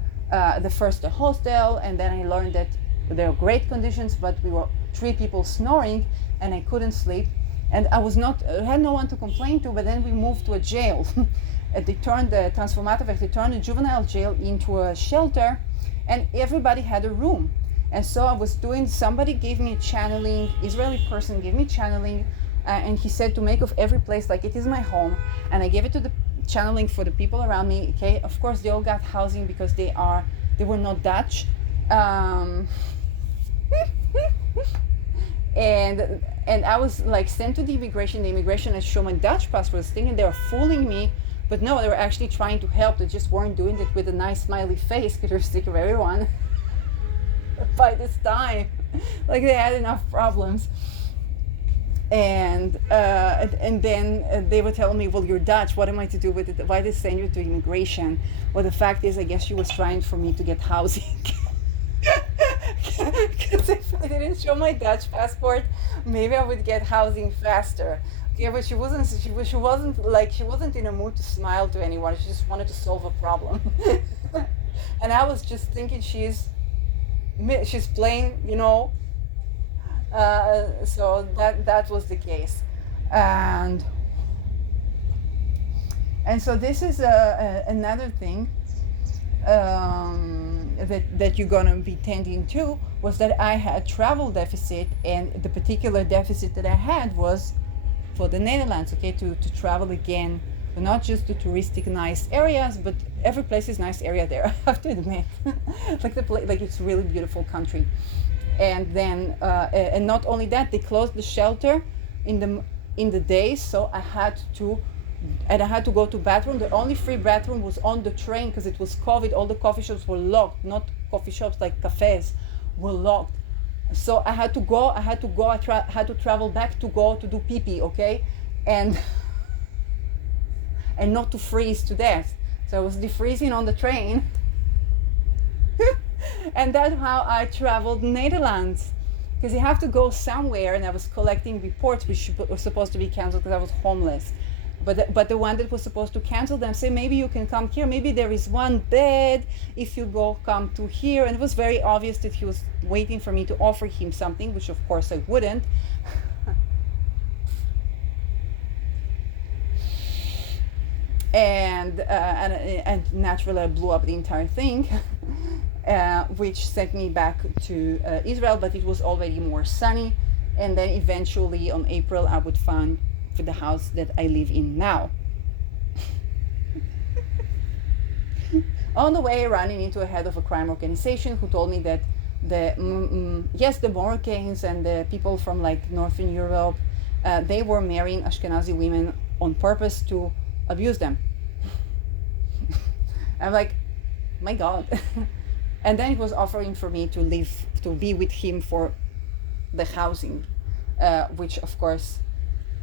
first a hostel, and then I learned that there are great conditions, but we were 3 people snoring, and I couldn't sleep. And I had no one to complain to, but then we moved to a jail. They turned the juvenile jail into a shelter, and everybody had a room. And so I was somebody gave me channeling, Israeli person gave me channeling, and he said to make of every place like it is my home. And I gave it to the channeling for the people around me. Okay, of course they all got housing because they were not Dutch. And I was like sent to the immigration. I showed my Dutch passport, I was thinking they were fooling me, but no, they were actually trying to help. They just weren't doing it with a nice smiley face because they're sick of everyone by this time. Like they had enough problems. And then they were telling me, well, you're Dutch, what am I to do with it? Why did they send you to immigration? Well, the fact is, I guess she was trying for me to get housing. Because if I didn't show my Dutch passport, maybe I would get housing faster. Okay, but she wasn't in a mood to smile to anyone. She just wanted to solve a problem. And I was just thinking she's playing, so that was the case. And so this is another thing that you're gonna be tending to, was that I had travel deficit, and the particular deficit that I had was for the Netherlands, okay, to travel again, but not just to touristic nice areas, but every place is nice area there, I have to admit. like it's a really beautiful country. And then and not only that, they closed the shelter in the day, so I had to go to bathroom. The only free bathroom was on the train because it was COVID. All the coffee shops were locked, not coffee shops like cafes were locked. So I had to travel back to go to do pee-pee, okay? And not to freeze to death. So I was defreezing on the train. And that's how I traveled Netherlands. Because you have to go somewhere, and I was collecting reports which were supposed to be canceled because I was homeless. But the one that was supposed to cancel them say, maybe you can come here, maybe there is one bed if you come to here. And it was very obvious that he was waiting for me to offer him something, which of course I wouldn't. And naturally I blew up the entire thing. Which sent me back to Israel, but it was already more sunny. And then eventually on April I would find for the house that I live in now. On the way, running into a head of a crime organization who told me that yes, the Moroccans and the people from like Northern Europe, they were marrying Ashkenazi women on purpose to abuse them. I'm like, my God. And then it was offering for me to live, to be with him for the housing, which of course,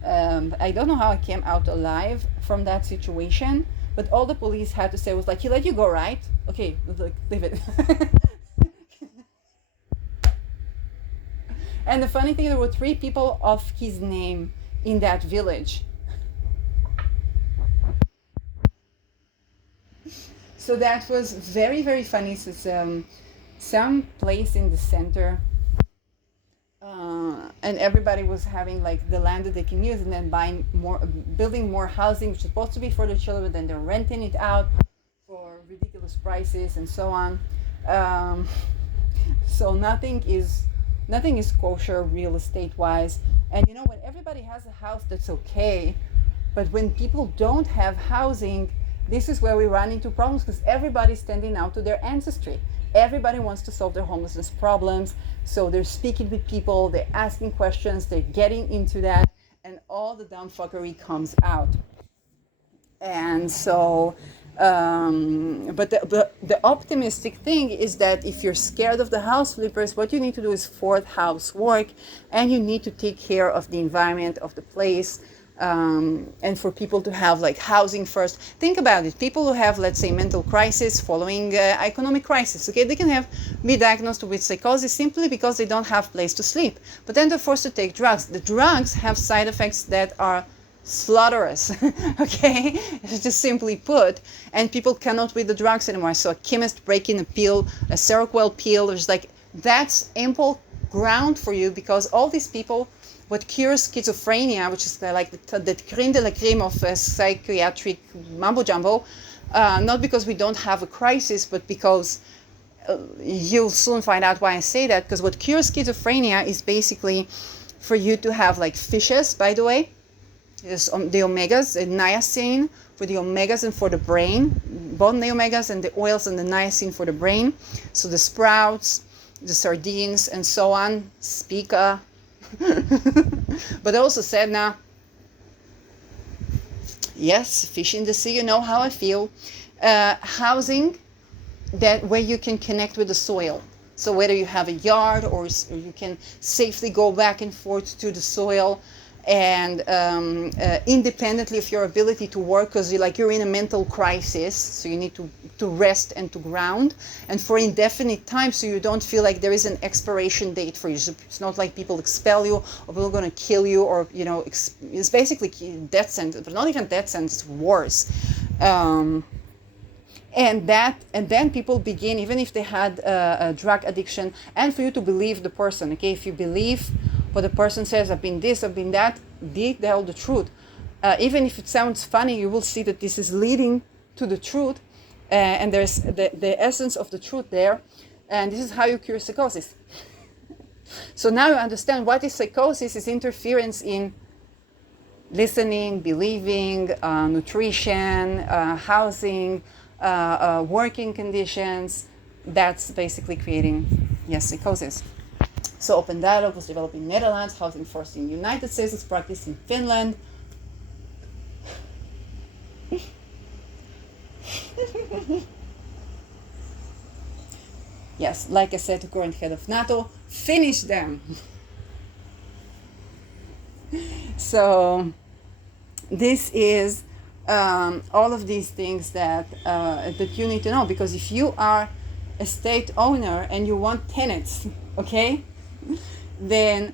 I don't know how I came out alive from that situation, but all the police had to say was like, he let you go, right? Okay, like, leave it. And the funny thing, there were 3 people of his name in that village. So that was very, very funny. So some place in the center, and everybody was having like the land that they can use, and then building more housing, which is supposed to be for the children, then they're renting it out for ridiculous prices and so on. So nothing is kosher real estate wise. And you know, when everybody has a house, that's okay, but when people don't have housing, this is where we run into problems, because everybody's standing out to their ancestry. Everybody wants to solve their homelessness problems, so they're speaking with people, they're asking questions, they're getting into that, and all the dumb fuckery comes out. And so, but the optimistic thing is that if you're scared of the house flippers, what you need to do is fourth house work, and you need to take care of the environment of the place. And for people to have like housing first. Think about it. People who have, let's say, mental crisis following economic crisis, okay, they can be diagnosed with psychosis simply because they don't have place to sleep. But then they're forced to take drugs. The drugs have side effects that are slaughterous, okay, just simply put, and people cannot with the drugs anymore. So a chemist breaking a pill, a Seroquel pill, there's like, that's ample ground for you, because all these people, what cures schizophrenia, which is like the creme de la creme of psychiatric mambo jumbo, not because we don't have a crisis, but because you'll soon find out why I say that, because what cures schizophrenia is basically for you to have like fishes, by the way, is the omegas, the niacin for the omegas and for the brain, both the omegas and the oils and the niacin for the brain. So the sprouts, the sardines, and so on, spica, but also sedna. Yes, fish in the sea, you know how I feel. Housing that where you can connect with the soil. So whether you have a yard or you can safely go back and forth to the soil, and independently of your ability to work, because you're in a mental crisis, so you need to rest and to ground, and for indefinite time, so you don't feel like there is an expiration date for you. So it's not like people expel you or people are going to kill you, or it's basically death sentence, but not even death sentence, it's worse. And then people begin, even if they had a drug addiction, and for you to believe the person, okay? If you believe what the person says, I've been this, I've been that, they tell the truth. Even if it sounds funny, you will see that this is leading to the truth, and there's the essence of the truth there, and this is how you cure psychosis. So now you understand what is psychosis: is interference in listening, believing, nutrition, housing, working conditions. That's basically creating, psychosis. So open dialogue was developed in Netherlands, housing first in United States, was practiced in Finland. Yes, like I said, the current head of NATO, finish them. So this is all of these things that you need to know, because if you are a state owner and you want tenants, okay, then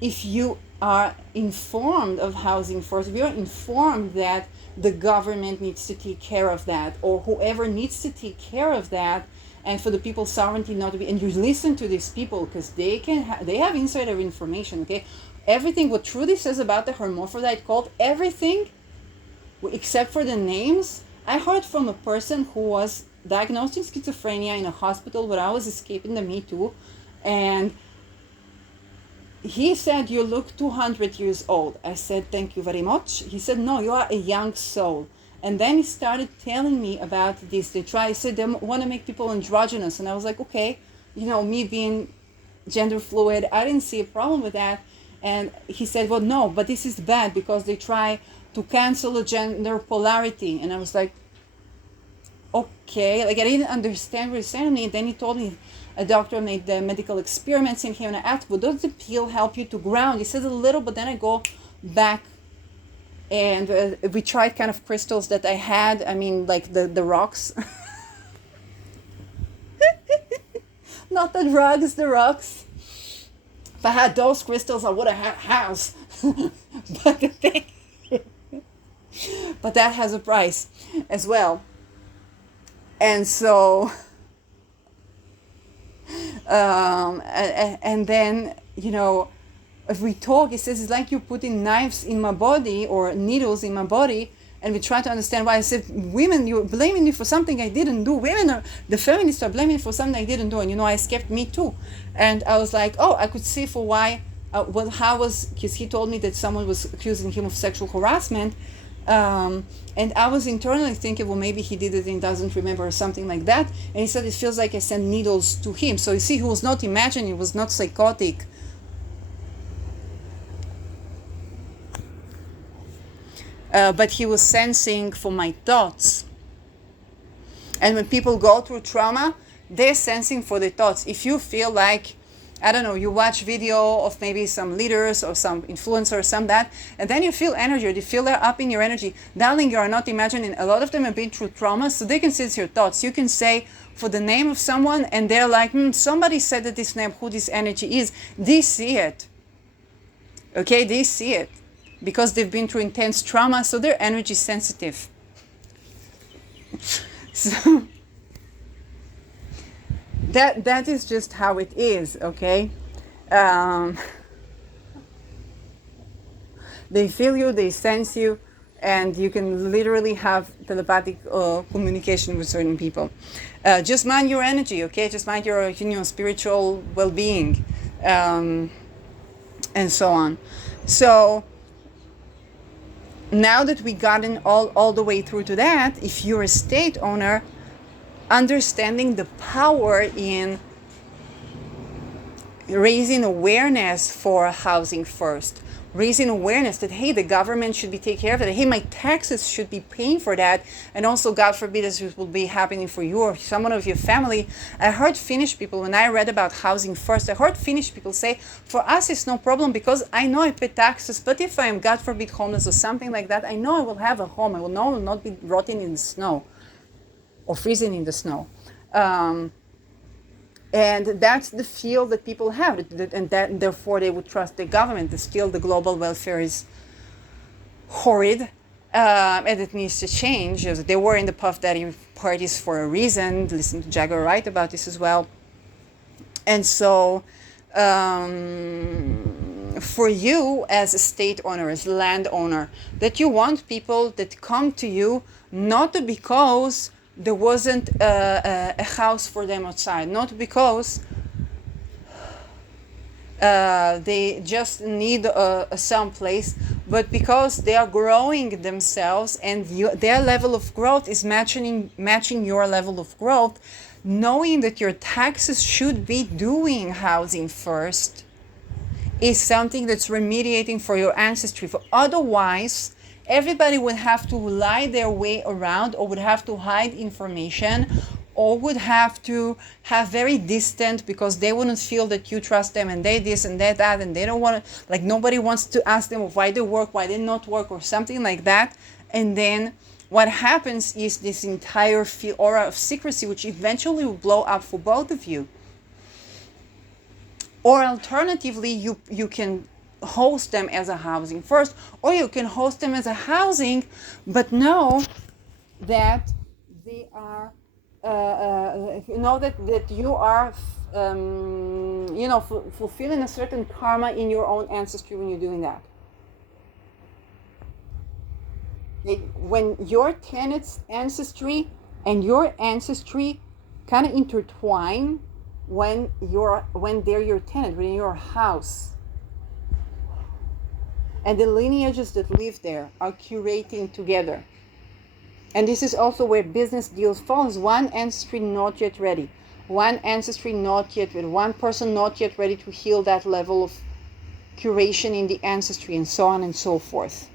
if you are informed of housing first, if you're informed that the government needs to take care of that, or whoever needs to take care of that, and for the people's sovereignty not to be, and you listen to these people, because they have insider information, okay? Everything what Trudy says about the hermaphrodite cult, everything except for the names, I heard from a person who was diagnosed with schizophrenia in a hospital where I was escaping the Me Too, and he said, you look 200 years old. I said, thank you very much. He said, no, you are a young soul. And then he started telling me about this. He said they want to make people androgynous. And I was like, okay, me being gender fluid, I didn't see a problem with that. And he said, well, no, but this is bad because they try to cancel a gender polarity. And I was like, okay, like I didn't understand what he said to me. And then he told me a doctor made the medical experiments in him, and I asked, well, does the pill help you to ground? He says a little, but then I go back and we tried kind of crystals that I had. I mean, like the rocks. Not the drugs, the rocks. If I had those crystals, I would have had a house. But the thing, but that has a price as well. And so, and then, if we talk, he says, it's like you're putting knives in my body or needles in my body, and we try to understand why. I said, women, you're blaming me for something I didn't do. Women, the feminists are blaming me for something I didn't do. And, I escaped Me Too. And I was like, oh, I could see for why, because he told me that someone was accusing him of sexual harassment. And I was internally thinking, well, maybe he did it and doesn't remember or something like that. And he said, it feels like I sent needles to him. So you see, he was not imagining, he was not psychotic. But he was sensing for my thoughts. And when people go through trauma, they're sensing for the thoughts. If you feel like, I don't know, you watch video of maybe some leaders or some influencer or some that, and then you feel energy, or you feel that up in your energy. Darling, you are not imagining. A lot of them have been through trauma, so they can sense your thoughts. You can say for the name of someone, and they're like, somebody said that this name, who this energy is. They see it. Okay, they see it. Because they've been through intense trauma, so they're energy sensitive. So that is just how it is, okay? They feel you, they sense you, and you can literally have telepathic communication with certain people. Just mind your energy, okay? Just mind your spiritual well-being, and so on. So now that we gotten all the way through to that, if you're a state owner, understanding the power in raising awareness for housing first, raising awareness that, hey, the government should be taking care of it, hey, my taxes should be paying for that, and also, God forbid, this will be happening for you or someone of your family. I heard Finnish people, when I read about housing first, I heard Finnish people say, for us it's no problem because I know I pay taxes, but if I am, God forbid, homeless or something like that, I know I will have a home. I will not be rotting in the snow or freezing in the snow. And that's the feel that people have, and therefore they would trust the government. Still, the global welfare is horrid, and it needs to change. They were in the Puff Daddy parties for a reason. Listen to Jagger Wright about this as well. And so, for you as a state owner, as landowner, that you want people that come to you not because there wasn't a house for them outside, not because they just need some place, but because they are growing themselves, and their level of growth is matching your level of growth, knowing that your taxes should be doing housing first is something that's remediating for your ancestry. For otherwise, everybody would have to lie their way around, or would have to hide information, or would have to have very distant, because they wouldn't feel that you trust them, and they this and they that, and they don't want to, like, nobody wants to ask them why they work, why they not work, or something like that. And then what happens is this entire aura of secrecy, which eventually will blow up for both of you. Or alternatively, you can host them as a housing first, or you can host them as a housing, but know that they are, know that you are, fulfilling a certain karma in your own ancestry when you're doing that. When your tennets ancestry and your ancestry kind of intertwine, when they're your tenet, when your house, and the lineages that live there are curating together. And this is also where business deals falls. One ancestry not yet ready. one ancestry not yet, with one person not yet ready to heal that level of curation in the ancestry, and so on and so forth.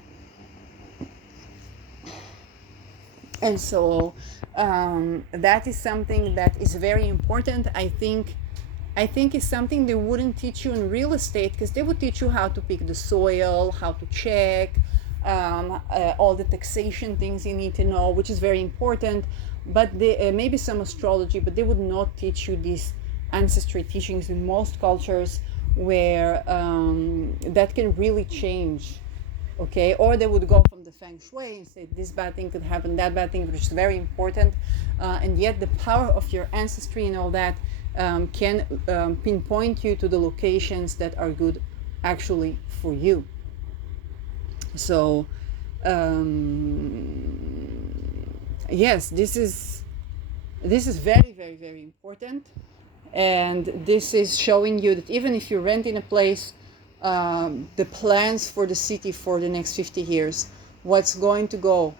And so that is something that is very important. I think it's something they wouldn't teach you in real estate, because they would teach you how to pick the soil, how to check, all the taxation things you need to know, which is very important. But maybe some astrology, but they would not teach you these ancestry teachings in most cultures, where that can really change. Okay, or they would go from the feng shui and say this bad thing could happen, that bad thing, which is very important. And yet the power of your ancestry and all that can pinpoint you to the locations that are good actually for you. So yes, this is very, very, very important. And this is showing you that even if you rent in a place, the plans for the city for the next 50 years, what's going to go,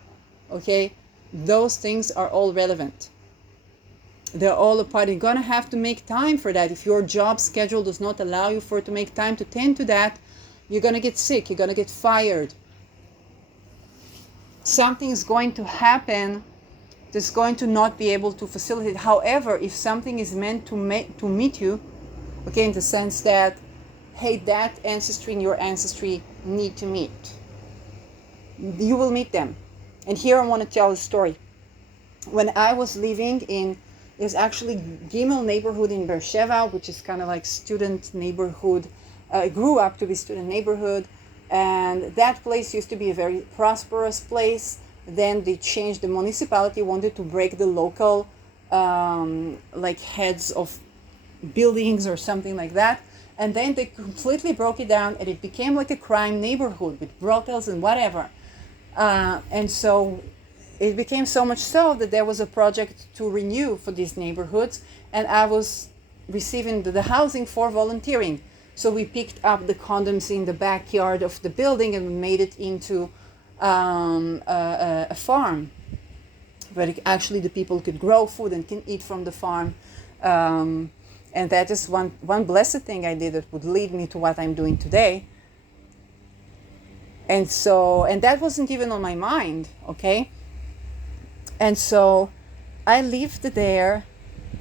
okay, those things are all relevant. They're all a part. You're going to have to make time for that. If your job schedule does not allow you to make time to tend to that, you're going to get sick, you're going to get fired. Something is going to happen that's going to not be able to facilitate. However, if something is meant to meet you, okay, in the sense that, hey, that ancestry and your ancestry need to meet, you will meet them. And here I want to tell a story. When I was living in, there's actually Gimel neighborhood in Beersheba, which is kind of like student neighborhood. It grew up to be student neighborhood, and that place used to be a very prosperous place. Then they changed. The municipality wanted to break the local like heads of buildings or something like that, and then they completely broke it down, and it became like a crime neighborhood with brothels and whatever. And so it became so much so that there was a project to renew for these neighborhoods, and I was receiving the housing for volunteering. So we picked up the condoms in the backyard of the building and we made it into a farm, where actually the people could grow food and can eat from the farm. And that is one blessed thing I did that would lead me to what I'm doing today. And that wasn't even on my mind, okay? And so I lived there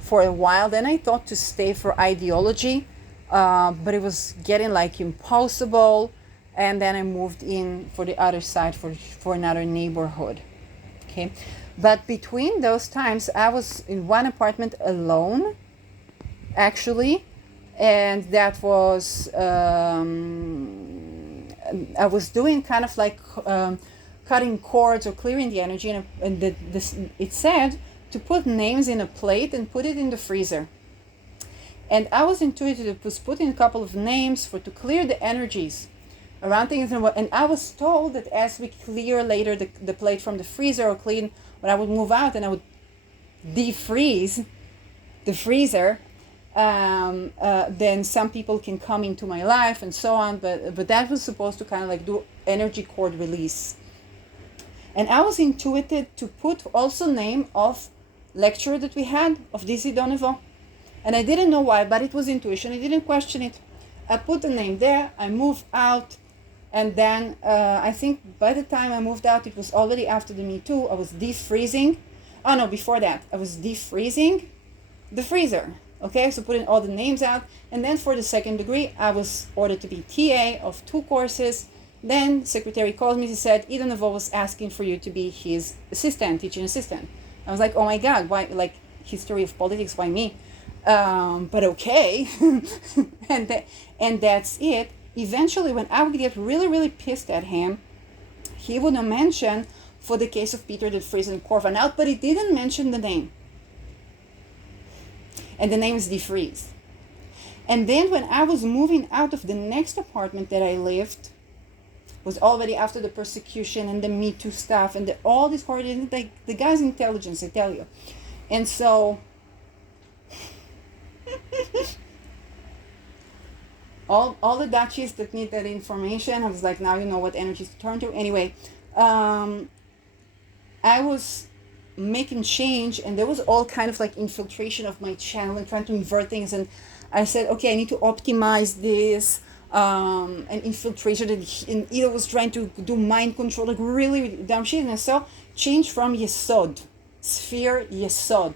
for a while. Then I thought to stay for ideology, but it was getting like impossible. And then I moved in for the other side for another neighborhood, okay? But between those times, I was in one apartment alone, actually, and that was I was doing kind of like cutting cords or clearing the energy, and it said to put names in a plate and put it in the freezer. And I was intuitive, it was putting a couple of names to clear the energies around things. And I was told that as we clear later the plate from the freezer or clean, when I would move out and I would defreeze the freezer, then some people can come into my life and so on. But that was supposed to kind of like do energy cord release. And I was intuited to put also name of lecturer that we had, of DC Donovan. And I didn't know why, but it was intuition. I didn't question it. I put the name there, I moved out, and then I think by the time I moved out, it was already after the Me Too. I was defreezing. Oh no, before that, I was defreezing the freezer. Okay, so putting all the names out. And then for the second degree, I was ordered to be TA of 2 courses. Then secretary called me, she said, Ida Novo was asking for you to be his assistant, teaching assistant. I was like, oh my God, why, like, history of politics, why me? But okay. and that's it. Eventually, when I would get really, really pissed at him, he would mention for the case of Peter that freeze and Corvan out, but he didn't mention the name. And the name is defreeze. And then when I was moving out of the next apartment that I lived, was already after the persecution and the Me Too stuff and all this horror, like the guy's intelligence, I tell you. And so all the Dutchies that need that information, I was like, now you know what energies to turn to. Anyway, I was making change, and there was all kind of like infiltration of my channel and trying to invert things. And I said, okay, I need to optimize this, and infiltration, and either was trying to do mind control, like really dumb shit. And I saw change from Yesod, sphere Yesod,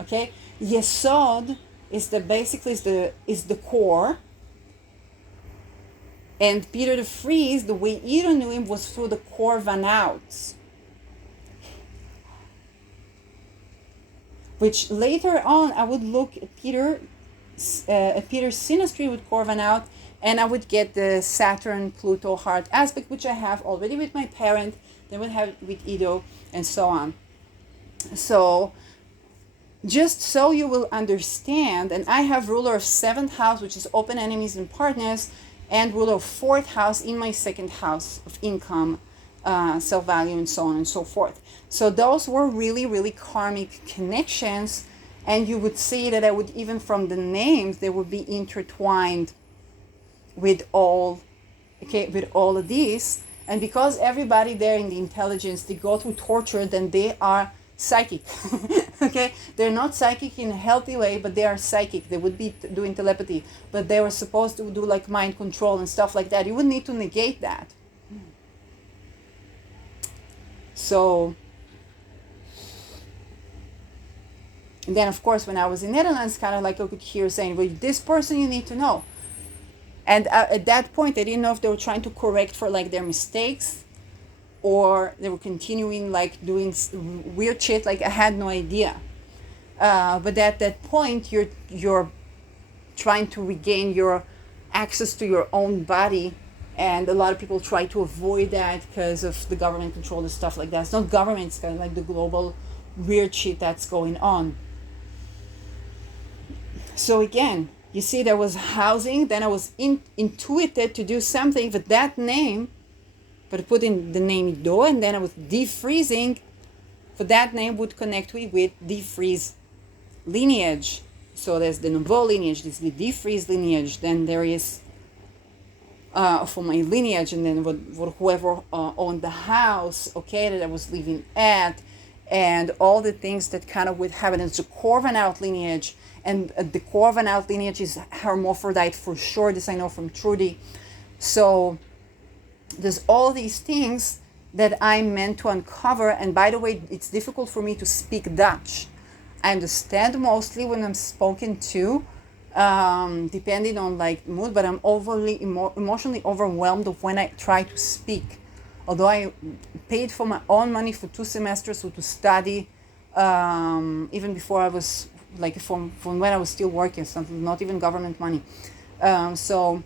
okay? Yesod is the basically is the core. And Peter the Freeze, the way Ida knew him was through the Korvanouts, which later on I would look at Peter's synastry with Korvanout, and I would get the Saturn Pluto heart aspect, which I have already with my parent, then would have it with Ido, and so on. So just so you will understand, and I have ruler of 7th house, which is open enemies and partners, and ruler of 4th house in my 2nd house of income, self-value, and so on and so forth. So those were really, really karmic connections, and you would see that I would, even from the names, they would be intertwined with all of these. And because everybody there in the intelligence, they go through torture, then they are psychic. Okay, they're not psychic in a healthy way, but they are psychic. They would be doing telepathy, but they were supposed to do like mind control and stuff like that. You would need to negate that. So, and then of course when I was in Netherlands, kind of like I could hear saying, well, this person you need to know. And at that point I didn't know if they were trying to correct for like their mistakes, or they were continuing like doing weird shit. Like I had no idea. But at that point, you're trying to regain your access to your own body, and a lot of people try to avoid that because of the government control and stuff like that. It's not government; it's kind of like the global weird shit that's going on. So again, you see, there was housing. Then I was intuited to do something with that name. But I put in the name Ido, and then I was defreezing, for that name would connect with defreeze lineage. So there's the nouveau lineage, there's the defreeze lineage, then there is for my lineage, and then whoever owned the house, okay, that I was living at, and all the things that kind of would happen. It's the Korvanout lineage, and the Korvanout lineage is hermaphrodite for sure. This I know from Trudy. So there's all these things that I'm meant to uncover. And by the way, it's difficult for me to speak Dutch. I understand mostly when I'm spoken to, depending on like mood, but I'm overly emotionally overwhelmed of when I try to speak. Although I paid for my own money for 2 semesters to study, even before I was like from when I was still working, so not even government money. So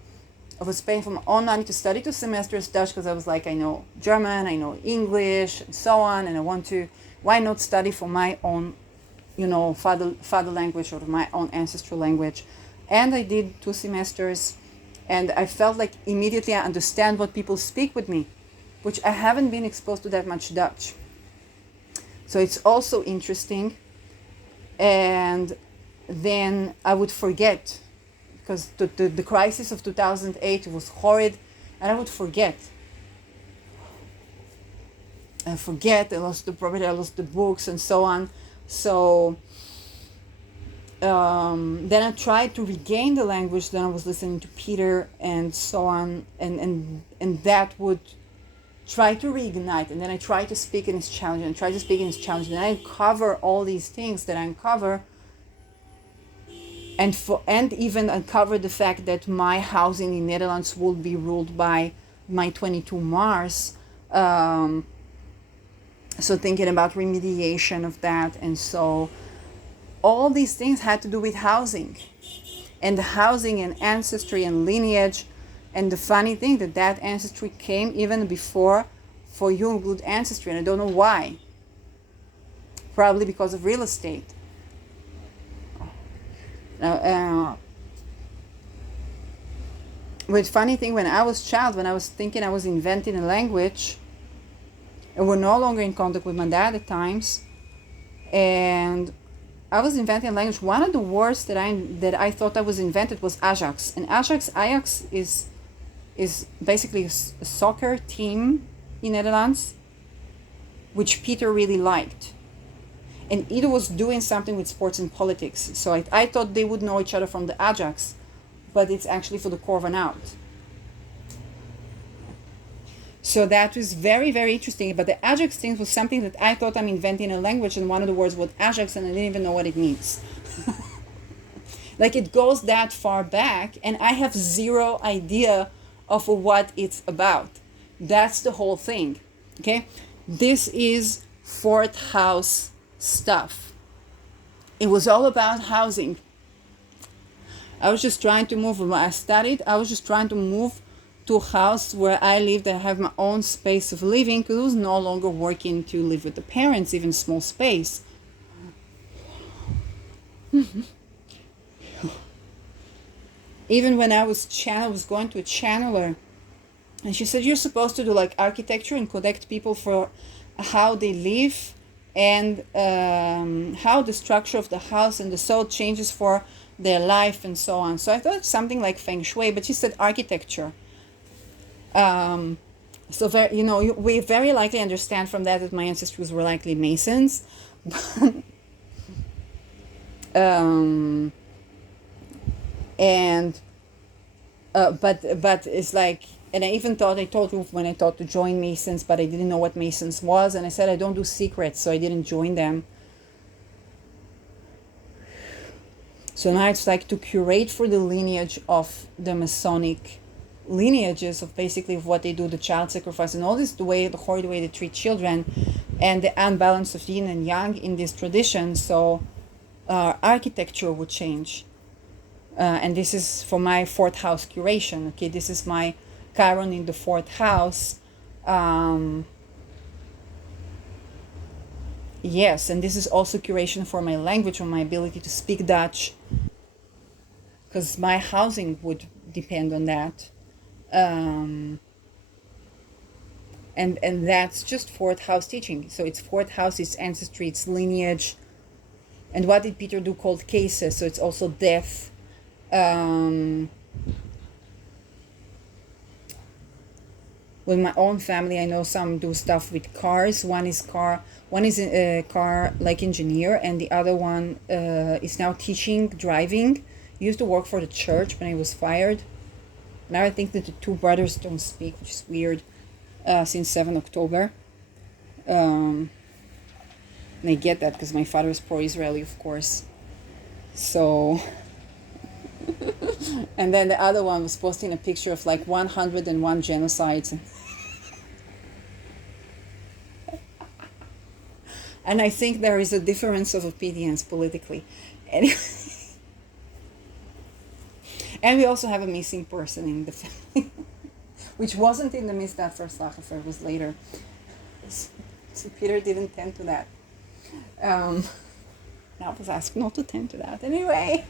I was paying for my own money to study 2 semesters Dutch, because I was like, I know German, I know English, and so on, and I want to, why not study for my own, father language, or my own ancestral language. And I did 2 semesters, and I felt like immediately I understand what people speak with me, which I haven't been exposed to that much Dutch. So it's also interesting. And then I would forget, because the crisis of 2008 was horrid, and I would forget. I lost the property, I lost the books, and so on. So then I tried to regain the language. Then I was listening to Peter and so on, and that would try to reignite. And then I tried to speak in his challenge, and try to speak in his challenge, and I uncover all these things that I uncover, and even uncover the fact that my housing in Netherlands will be ruled by my 22 Mars. So thinking about remediation of that, and so all these things had to do with housing, and the housing and ancestry and lineage. And the funny thing that ancestry came even before for Jungblood ancestry, and I don't know why. Probably because of real estate. But funny thing, when I was child, when I was thinking I was inventing a language, and we're no longer in contact with my dad at times, and I was inventing a language. One of the words that I thought I was invented was Ajax. And Ajax is basically a soccer team in Netherlands, which Peter really liked. And it was doing something with sports and politics. So I thought they would know each other from the Ajax, but it's actually for the Korvanaut. So that was very, very interesting. But the Ajax thing was something that I thought I'm inventing a language, and one of the words was Ajax, and I didn't even know what it means. Like, it goes that far back, and I have zero idea of what it's about. That's the whole thing. Okay? This is fourth house stuff. It was all about housing. I was just trying to move. When I studied, I was just trying to move to a house where I lived and have my own space of living, because I was no longer working to live with the parents, even small space. Even when I was going to a channeler, and she said, you're supposed to do like architecture and connect people for how they live, and how the structure of the house and the soul changes for their life and so on. So I thought something like feng shui, but she said architecture. So very, we very likely understand from that my ancestors were likely Masons. And but it's like, and I even thought, I told you when I thought to join Masons, but I didn't know what Masons was, and I said I don't do secrets, so I didn't join them. So now it's like to curate for the lineage of the Masonic lineages of basically of what they do, the child sacrifice and all this, the horrid way they treat children, and the unbalance of yin and yang in this tradition. So architecture would change. And this is for my fourth house curation. Okay, this is my Chiron in the fourth house. Yes, and this is also curation for my language, or my ability to speak Dutch, because my housing would depend on that. And that's just fourth house teaching. So it's fourth house, it's ancestry, it's lineage. And what did Peter do called cases? So it's also death. With my own family, I know some do stuff with cars. One is a car like engineer, and the other one is now teaching driving. He used to work for the church, but he was fired. Now I think that the two brothers don't speak, which is weird, since 7 October. And I get that because my father is pro-Israeli, of course. So... And then the other one was posting a picture of like 101 genocides. And I think there is a difference of opinions politically. Anyway. And we also have a missing person in the family, which wasn't in the Misdat for Slachafer, it was later. So Peter didn't tend to that. I was asked not to tend to that. Anyway.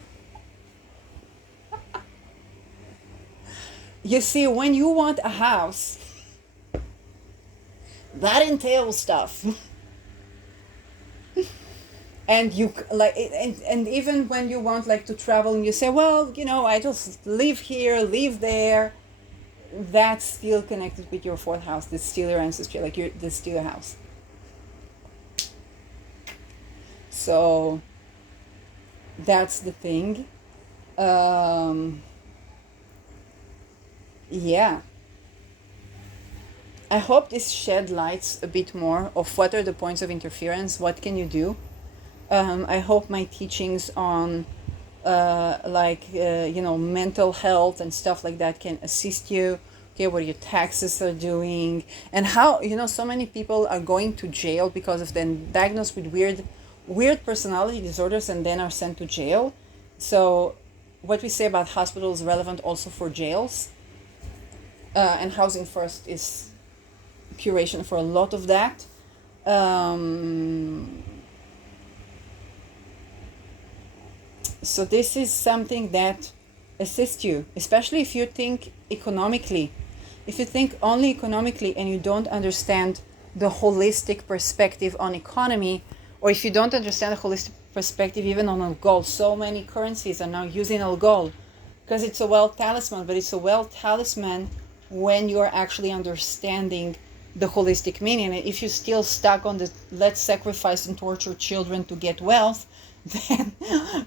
You see, when you want a house, that entails stuff. And you like, and even when you want like to travel, and you say, well, I just live here, live there, that's still connected with your fourth house. That's still your ancestry, like that's still your house. So that's the thing. Yeah. I hope this shed lights a bit more of what are the points of interference, what can you do. I hope my teachings on mental health and stuff like that can assist you. Okay, what your taxes are doing, and how so many people are going to jail because of them diagnosed with weird personality disorders and then are sent to jail. So what we say about hospitals is relevant also for jails. And Housing First is curation for a lot of that. So this is something that assists you, especially if you think economically. If you think only economically and you don't understand the holistic perspective on economy, or if you don't understand the holistic perspective even on algol, so many currencies are now using algol because it's a wealth talisman, but it's a wealth talisman when you're actually understanding the holistic meaning. If you're still stuck on the let's sacrifice and torture children to get wealth, then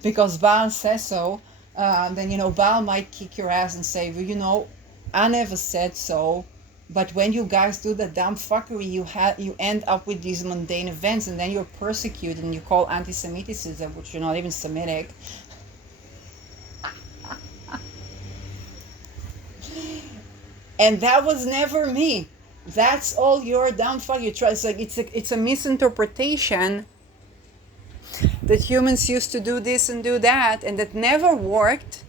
because Baal says so, then Baal might kick your ass and say, well, I never said so. But when you guys do the dumb fuckery, you end up with these mundane events, and then you're persecuted, and you call anti-Semitism, which you're not even Semitic. And that was never me. That's all your dumb fuck. You try. It's a misinterpretation that humans used to do this and do that, and that never worked.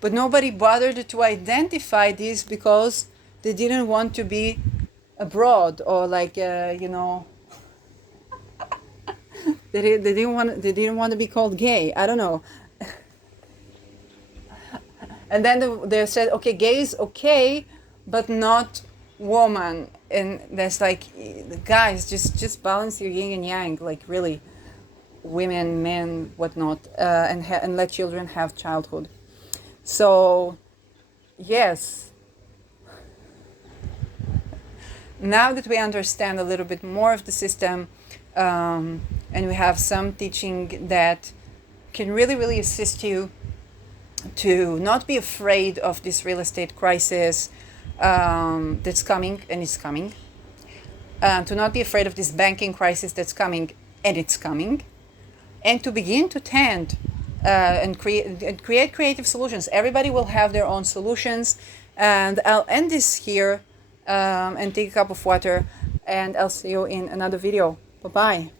But nobody bothered to identify this because they didn't want to be abroad, or they didn't want to be called gay. I don't know. And then they said, okay, gay is okay, but not woman. And that's like, guys, just balance your yin and yang, like really, women, men, whatnot, and let children have childhood. So, yes. Now that we understand a little bit more of the system, and we have some teaching that can really, really assist you to not be afraid of this real estate crisis that's coming, and it's coming. To not be afraid of this banking crisis that's coming, and it's coming. And to begin to tend and create creative solutions. Everybody will have their own solutions. And I'll end this here and take a cup of water. And I'll see you in another video. Bye-bye.